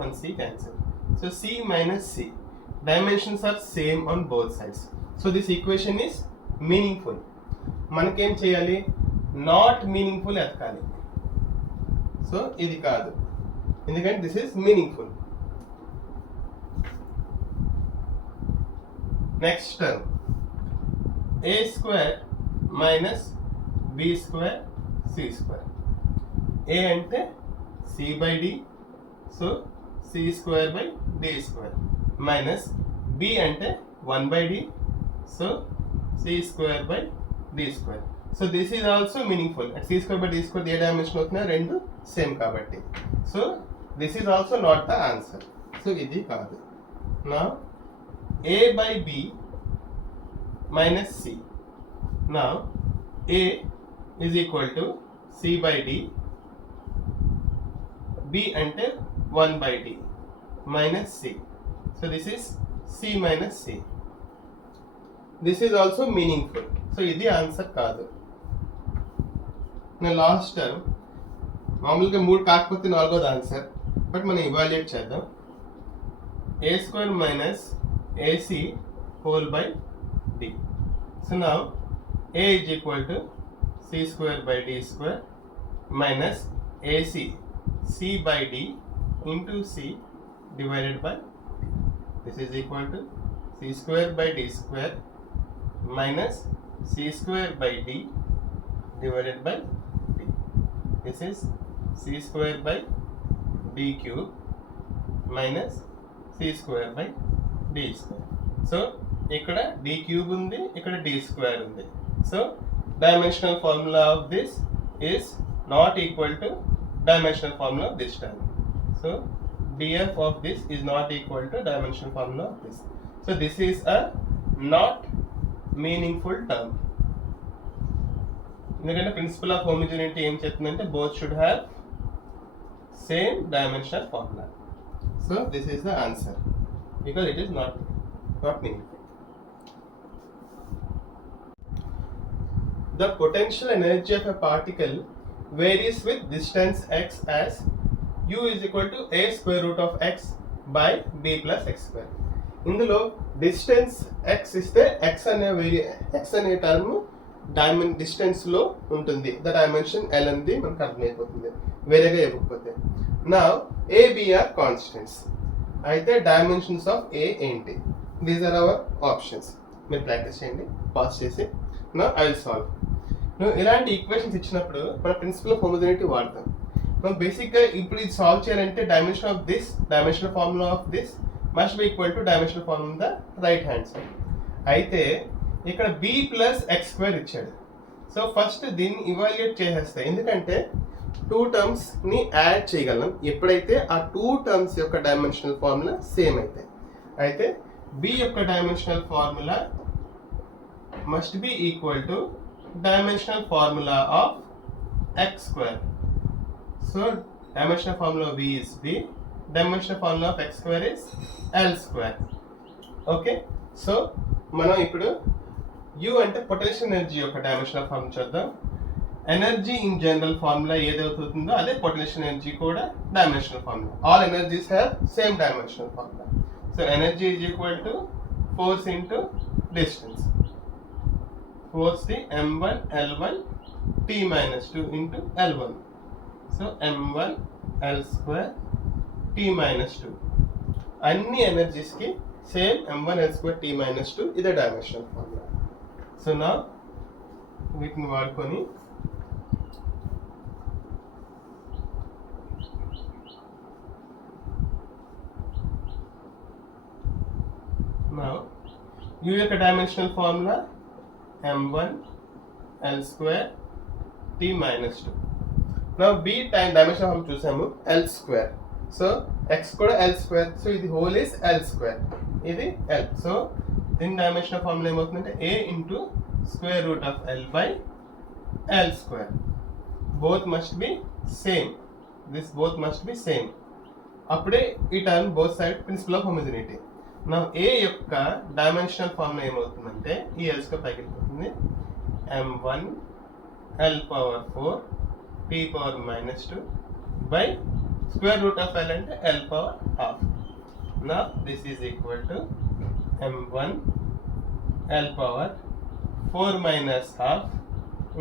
1C cancel. So C minus C. Dimensions are same on both sides. So this equation is meaningful. మనకేం చేయాలి? Not meaningful ఎతకాలి. సో ఇది కాదు, ఎందుకంటే this is meaningful. Next term A square minus B square C square. A అంటే C by D, so C square by D square minus b అంటే 1 by d, so c square by d square. So this is also meaningful. At c square by d square ఏ డైమెన్షన్ అవుతున్నాయి, రెండు సేమ్ కాబట్టి. So this is also not the answer. So ఇది కాదు. Now a by b minus c. Now a is equal to c by d, b అంటే 1 by d minus c. So this is c minus c. This is also meaningful. So ఇది ఆన్సర్ కాదు. నా last term మామూలుగా 3 కాకపోతే 4వ answer, but మనం ఇవాల్యుయేట్ చేద్దాం. a square minus ac whole by d. So now a is equal to c square by d square minus ac c by d into c divided by d. This is equal to c square by d square minus c square by d divided by d. This is c square by d cube minus c square by d square. So ఇక్కడ d cube ఉంది, ఇక్కడ d square ఉంది. So dimensional formula of this is not equal to dimensional formula of this term. So df of this is not equal to dimensional formula of this. So this is a not meaningful term. ఎందుకంటే principal of హోమోజెనిటీ ఏం చెప్తుందంటే both should have same dimensional formula. So this is the answer because it is not meaningful. The potential energy of a particle varies with distance x as u is equal to a square root of x by b plus x square. ఇందులో distance x ఇస్తే x అనే term distance లో ఉంటుంది. The dimension l అనేది మనకు అర్థమైపోతుంది వేరేగా ఇవ్వకపోతే. నా a b are కాన్స్టెంట్స్. అయితే డైమెన్షన్స్ ఆఫ్ a ఏంటి? These are our options. మీరు ప్రాక్టీస్ చేయండి పాస్ చేసి. నా ఐ విల్ సాల్వ్. నువ్వు ఇలాంటి ఈక్వేషన్స్ ఇచ్చినప్పుడు మన ప్రిన్సిపల్ ఆఫ్ హోమోజెనిటీ వాడతాం. మనం బేసిక్గా ఇప్పుడు ఇది సాల్వ్ చేయాలంటే dimension of this, dimensional formula of this must be equal to dimensional formula the right hand side. అయితే ఇక్కడ b ప్లస్ ఎక్స్ స్క్వేర్ ఇచ్చాడు. సో ఫస్ట్ దీన్ని ఇవాల్యుయేట్ చేసేస్తాయి, ఎందుకంటే 2 టర్మ్స్ ని యాడ్ చేయగలం ఎప్పుడైతే ఆ 2 టర్మ్స్ యొక్క డైమెన్షనల్ ఫార్ములా సేమ్ అయితే. అయితే b యొక్క dimensional formula must be equal to dimensional formula of x square. So dimensional formula of v is b, dimensional formula of x square is l square. Okay, so మనం ఇప్పుడు u అంటే potential energy యొక్క dimensional formula చూద్దాం. Energy in general formula ఏదవుతుందో అదే potential energy కూడా dimensional formula. All energies have same dimensional formula. So energy is equal to force into distance. Force the m1 l1 t minus 2 into l1. So m1 l square t minus 2. అన్ని ఎనర్జీస్ కి same m1 l square t minus 2 ఇదే dimensional formula. So నా వీటిని వాడుకొని నా u యొక్క dimensional formula m1 l square t minus 2. Now b time dimension हम చూసాము l square. So x కూడా l square. So ఇది whole is l square. ఇది l. So దీని డైమెన్షన్ ఫార్ములా ఏమవుతుందంటే a into square root of l by l square. Both must be same. This both must be same. అప్పుడే ఈ term both side principle of homogeneity. నా a యొక్క dimensional formula ఏమవుతుందంటే ఈ l square పైకి వెళ్ళిపోతుంది. m1 l power 4 t power minus 2 by square root of l అంటే l power half. నా this is equal to m1 l power 4 minus half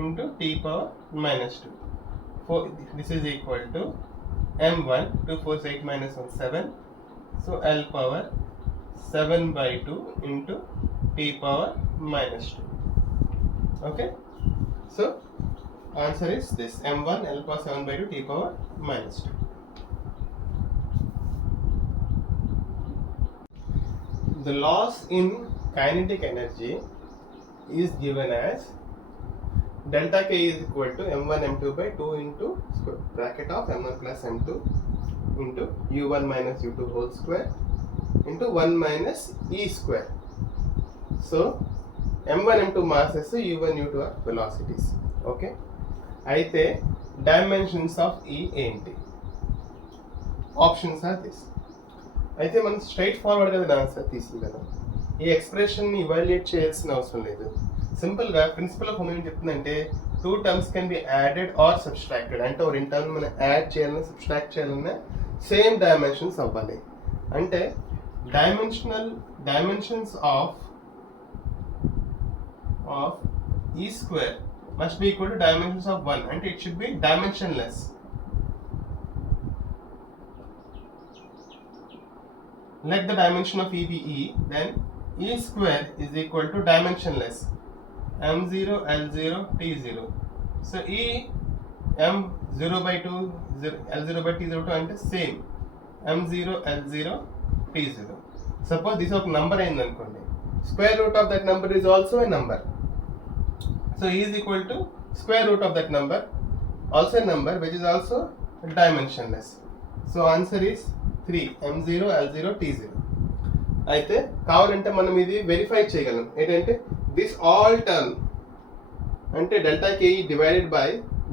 into t power minus 2. This is equal to m1 2 4 8 minus 1 7. So l power 7 by 2 into t power minus 2. Okay, so answer is this m1 l power 7 by 2 t power minus 2. the loss in kinetic energy is given as delta K is equal to m1 m2 by 2 into bracket of m1 plus m2 into u1 minus u2 whole square into 1 minus e square. So m1 m2 masses, u1 u2 are velocities. Okay, అయితే dimensions of E ఏంటి? Options are this. అయితే మనం straight forward గా ఆన్సర్ తీసుకుందాం. ఈ ఎక్స్ప్రెషన్ ని ఇవాల్యుయేట్ చేయాల్సిన అవసరం లేదు. సింపుల్ గా ప్రిన్సిపల్ ఆఫ్ హోమోనిటీ చెప్తుందంటే two terms can be added or subtracted. అంటే ఒక రెండు టర్మ్ మనం యాడ్ చేయాలన్నా సబ్స్ట్రాక్ట్ చేయాలన్నా సేమ్ డైమెన్షన్స్ అవ్వాలి. అంటే dimensions of E square must be equal to dimensions of 1, and it should be dimensionless. Let the dimension of E be E, then E square is equal to dimensionless m0 L0 T0. So E m0 by 2 L0 by T0 అంటే same m0 L0 T0. Suppose this is a number అయింది అనుకోండి, square root of that number is also a number. So E is equal to square root of that number, also a number which is also dimensionless. So answer is 3 m0 L0 T0. అయితే కావాలంటే మనం ఇది వెరిఫై చేయగలం. ఏంటంటే this all term అంటే డెల్టా కే divided by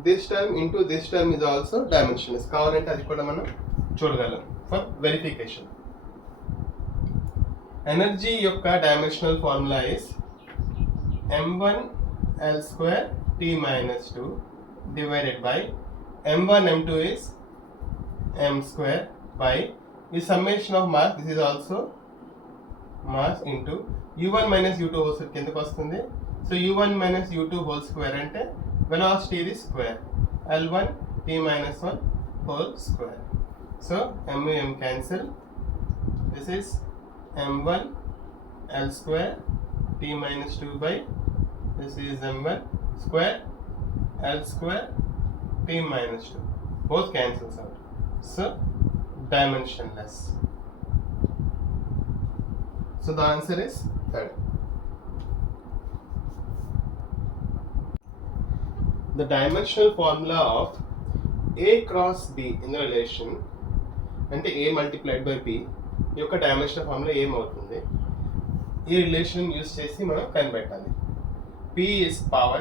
this term into this term is also dimensionless. కావాలంటే అది కూడా మనం చూడగలం ఫర్ వెరిఫికేషన్. ఎనర్జీ యొక్క dimensional formula is m1 L square T minus 2 divided by m1 m2 is m square by the summation of mass, this is also mass, into u1 minus u2 whole square కిందకు వస్తుంది. So u1 minus u2 whole square అంటే velocity is square L1 T minus 1 whole square. So m cancel, this is m1 L square T minus 2 by this is m1 square L square T minus 2, both cancels out. So dimensionless. So the answer is third. The dimensional formula of A cross B in the relation అంటే A multiplied by B యొక్క dimensional formula ఏమవుతుంది? ఈ relation use చేసి మనం కనిపెట్టాలి. P is power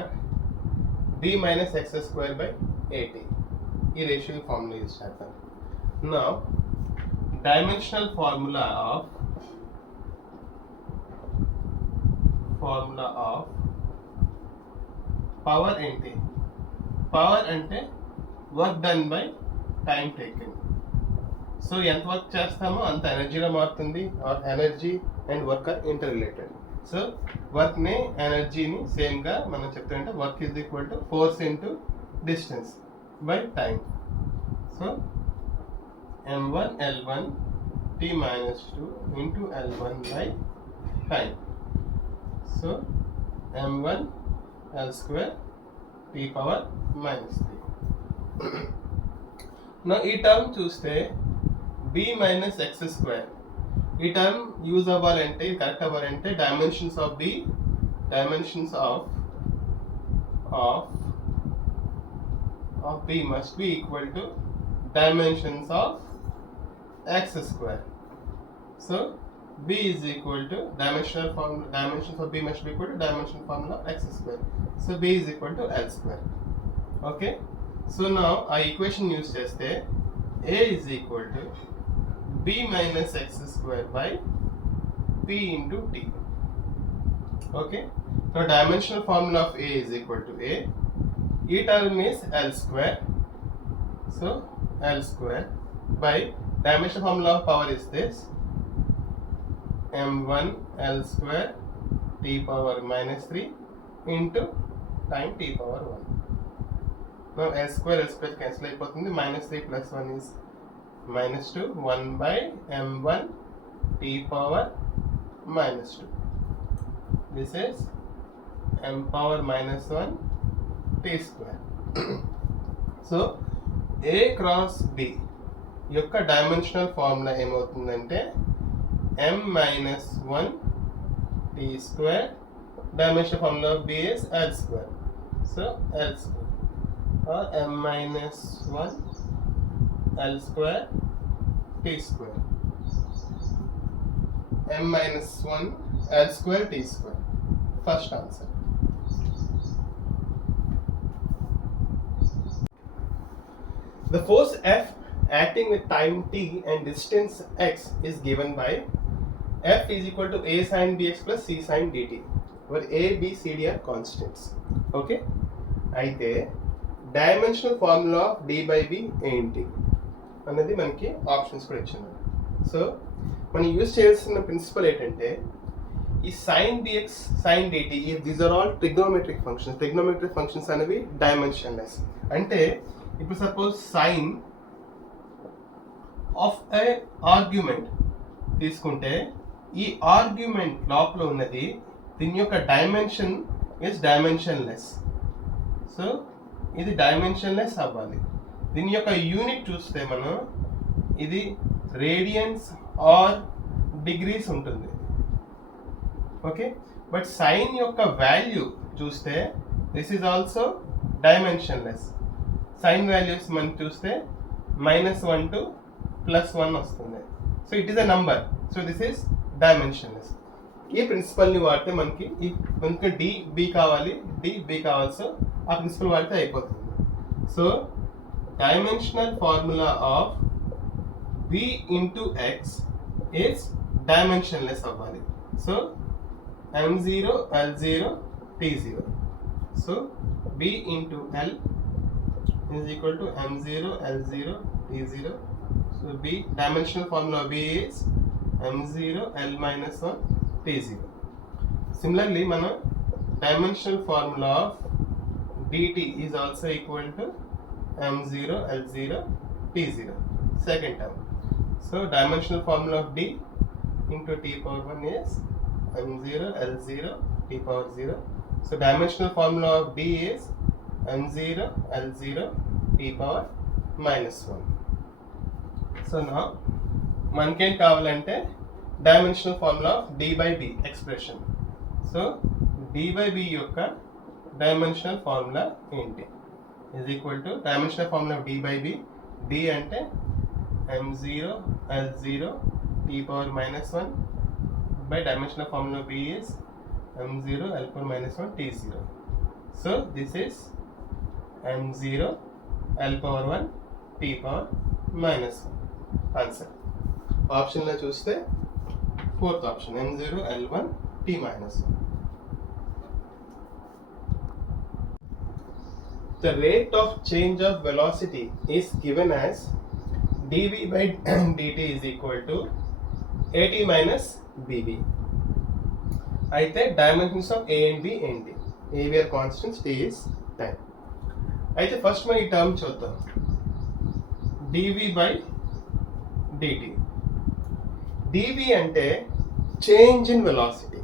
B minus x square by 80. ఈ ratio formula use చేద్దాం. Now dimensional formula of power ఏంటి? పవర్ అంటే work done by time taken. So ఎంత వర్క్ చేస్తామో అంత ఎనర్జీలో మారుతుంది. Or energy and work are interrelated. So వర్క్ని ఎనర్జీని సేమ్గా మనం చెప్తుంటే work is equal to force into distance by time. So m1 L1 T minus 2 into L1 by time. So m1 L square T power minus 3. Now ఈ టర్మ్ చూస్తే B minus x square, ఈ term use అవ్వాలంటే కరెక్ట్ అవ్వాలంటే dimensions of B must be equal to dimensions of x square. So B is equal to dimensions of B must be equal to dimension formula of x square. So B is equal to L square. Okay. So now our equation use cheste A is equal to B minus x square by P into T. Okay. So dimensional formula of A is equal to A. E term is L square. So L square by dimensional formula of power is this m1 L square T power minus 3 into time T power 1. Now L square cancel అయిపోతుంది. minus 3 plus 1 is minus 2. 1 by m1 T power minus 2. This is m power minus 1 T square. So A cross B యొక్క dimensional formula ఏమవుతుందంటే m minus 1 t square. Dimensional formula of b is l square. So l square or m minus 1 l square t square. m minus 1 l square t square. First answer. The force F acting with time t and distance x is given by F is equal to a sin bx plus c sin dt, where a, b, c, d are constants. Okay? అయితే dimensional formula of d by b ఏంటి అన్నది మనకి ఆప్షన్స్ కూడా ఇచ్చింది. సో మనం యూజ్ చేయాల్సిన ప్రిన్సిపల్ ఏంటంటే ఈ sin bx sin dt these are all trigonometric functions. Trigonometric functions అనేవి డైమెన్షన్లెస్. అంటే ఇప్పుడు suppose sine of a argument తీసుకుంటే ఈ ఆర్గ్యుమెంట్ లోపల ఉన్నది దీని యొక్క డైమెన్షన్ ఇస్ డైమెన్షన్లెస్. సో ఇది డైమెన్షన్లెస్ అవ్వాలి. దీని యొక్క యూనిట్ చూస్తే మనం ఇది రేడియన్స్ ఆర్ డిగ్రీస్ ఉంటుంది. ఓకే, బట్ సైన్ యొక్క వాల్యూ చూస్తే this is also dimensionless. Sine values మనం చూస్తే -1 to +1 వస్తుంది. So it is a number. So this is dimensionless. ఈ ప్రిన్సిపల్ని వాడితే మనకి డి బి కావాలి, డి బి కావాలి. సో ఆ ప్రిన్సిపల్ వాడితే అయిపోతుంది. So dimensional formula of B into X is dimensionless అవ్వాలి. So m0 l0 t0. సో b into l is equal to m0 l0 t0. So b dimensional formula b is m0 l minus 1 t0. Similarly mana dimensional formula of dt is also equal to m0 l0 t0, second term. So dimensional formula of d into t power 1 is m0 l0 t power 0. So dimensional formula of d is m0 l0 t power -1. So now మనకేం కావాలంటే dimensional formula of d by b expression. So d by b యొక్క dimensional formula ఏంటి is equal to dimensional formula of d by b. d అంటే m0 l0 t power -1 by dimensional formula b is m0 l power -1 t0. So this is m0 l power 1 t power -1. ఆన్సర్ ఆప్షన్లో చూస్తే fourth option m0 l1 t -1. The rate of change of velocity is given as dv by dt is equal to at minus bv. అయితే dimensions of a and b ఏంటి? a are constants, t is time. అయితే first మనం ఈ term చూద్దాం. dv by dt. dv అంటే change in velocity.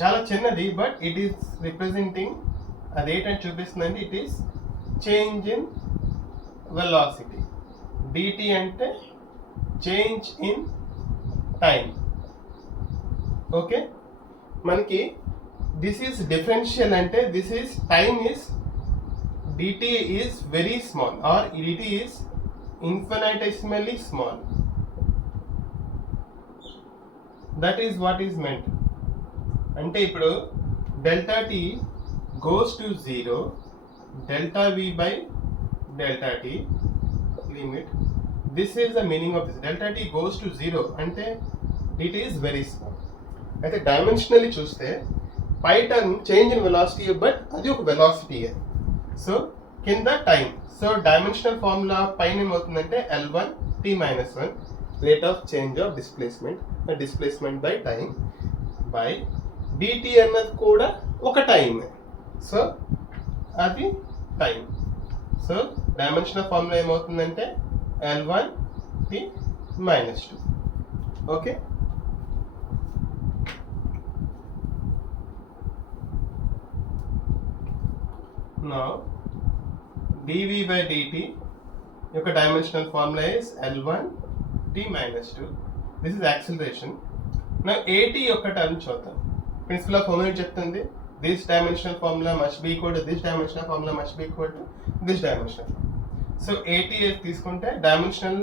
చాలా చిన్నది, but it is representing అదేంటని చూపిస్తుందండి. It is change in velocity. dt అంటే చేంజ్ ఇన్ టైం. ఓకే, మనకి దిస్ ఈస్ డిఫరెన్షియల్ అంటే this is time is dt is very small or dt is infinitesimally small. That is what is meant. అంటే ఇప్పుడు delta t goes to 0, delta v by delta t limit. This is the meaning of this. Delta t goes to 0 అంటే it is very small. అయితే dimensionally చూస్తే పై term change in velocity, but అది ఒక velocity. So కింద time. So dimensional formula పైన ఏమవుతుందంటే l1 t -1 rate of change of displacement by time by dt అన్నది కూడా ఒక టైం. సో అది టైం. సో డైమెన్షనల్ ఫార్ములా ఏమవుతుందంటే l1 t -2. Okay, now dv by dt యొక్క dimensional formula is l1 t -2. This is acceleration. Now AT యొక్క term చూద్దాం. Principal of హోమోనిటీ చెప్తుంది this dimensional formula must be equal to this dimensional formula must be equal to this dimensional. So AT తీసుకుంటే dimensional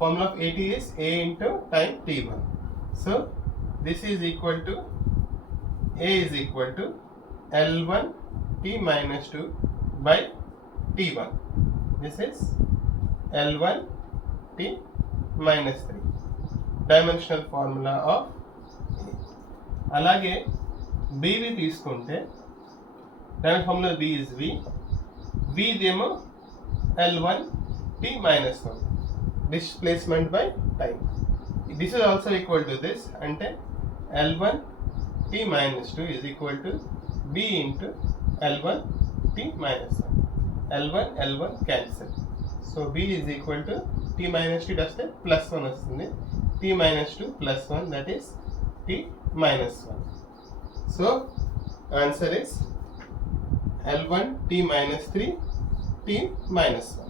formula of AT is A into time T1. So this is equal to A is equal to L1 T minus 2 by T1. This is L1 T minus 3. Dimensional formula of A. అలాగే BV తీసుకుంటే dimensional formula B is V. V ఇదేమో L1 T minus 1. Displacement by time. This is also equal to this అంటే L1 T minus 2 is equal to B into L1 T minus 1. L1 cancel. So B is equal to T minus 2 does the plus 1 వస్తుంది. T minus 2 plus 1 that is T minus 1. So answer is L1 T minus 3 T minus 1.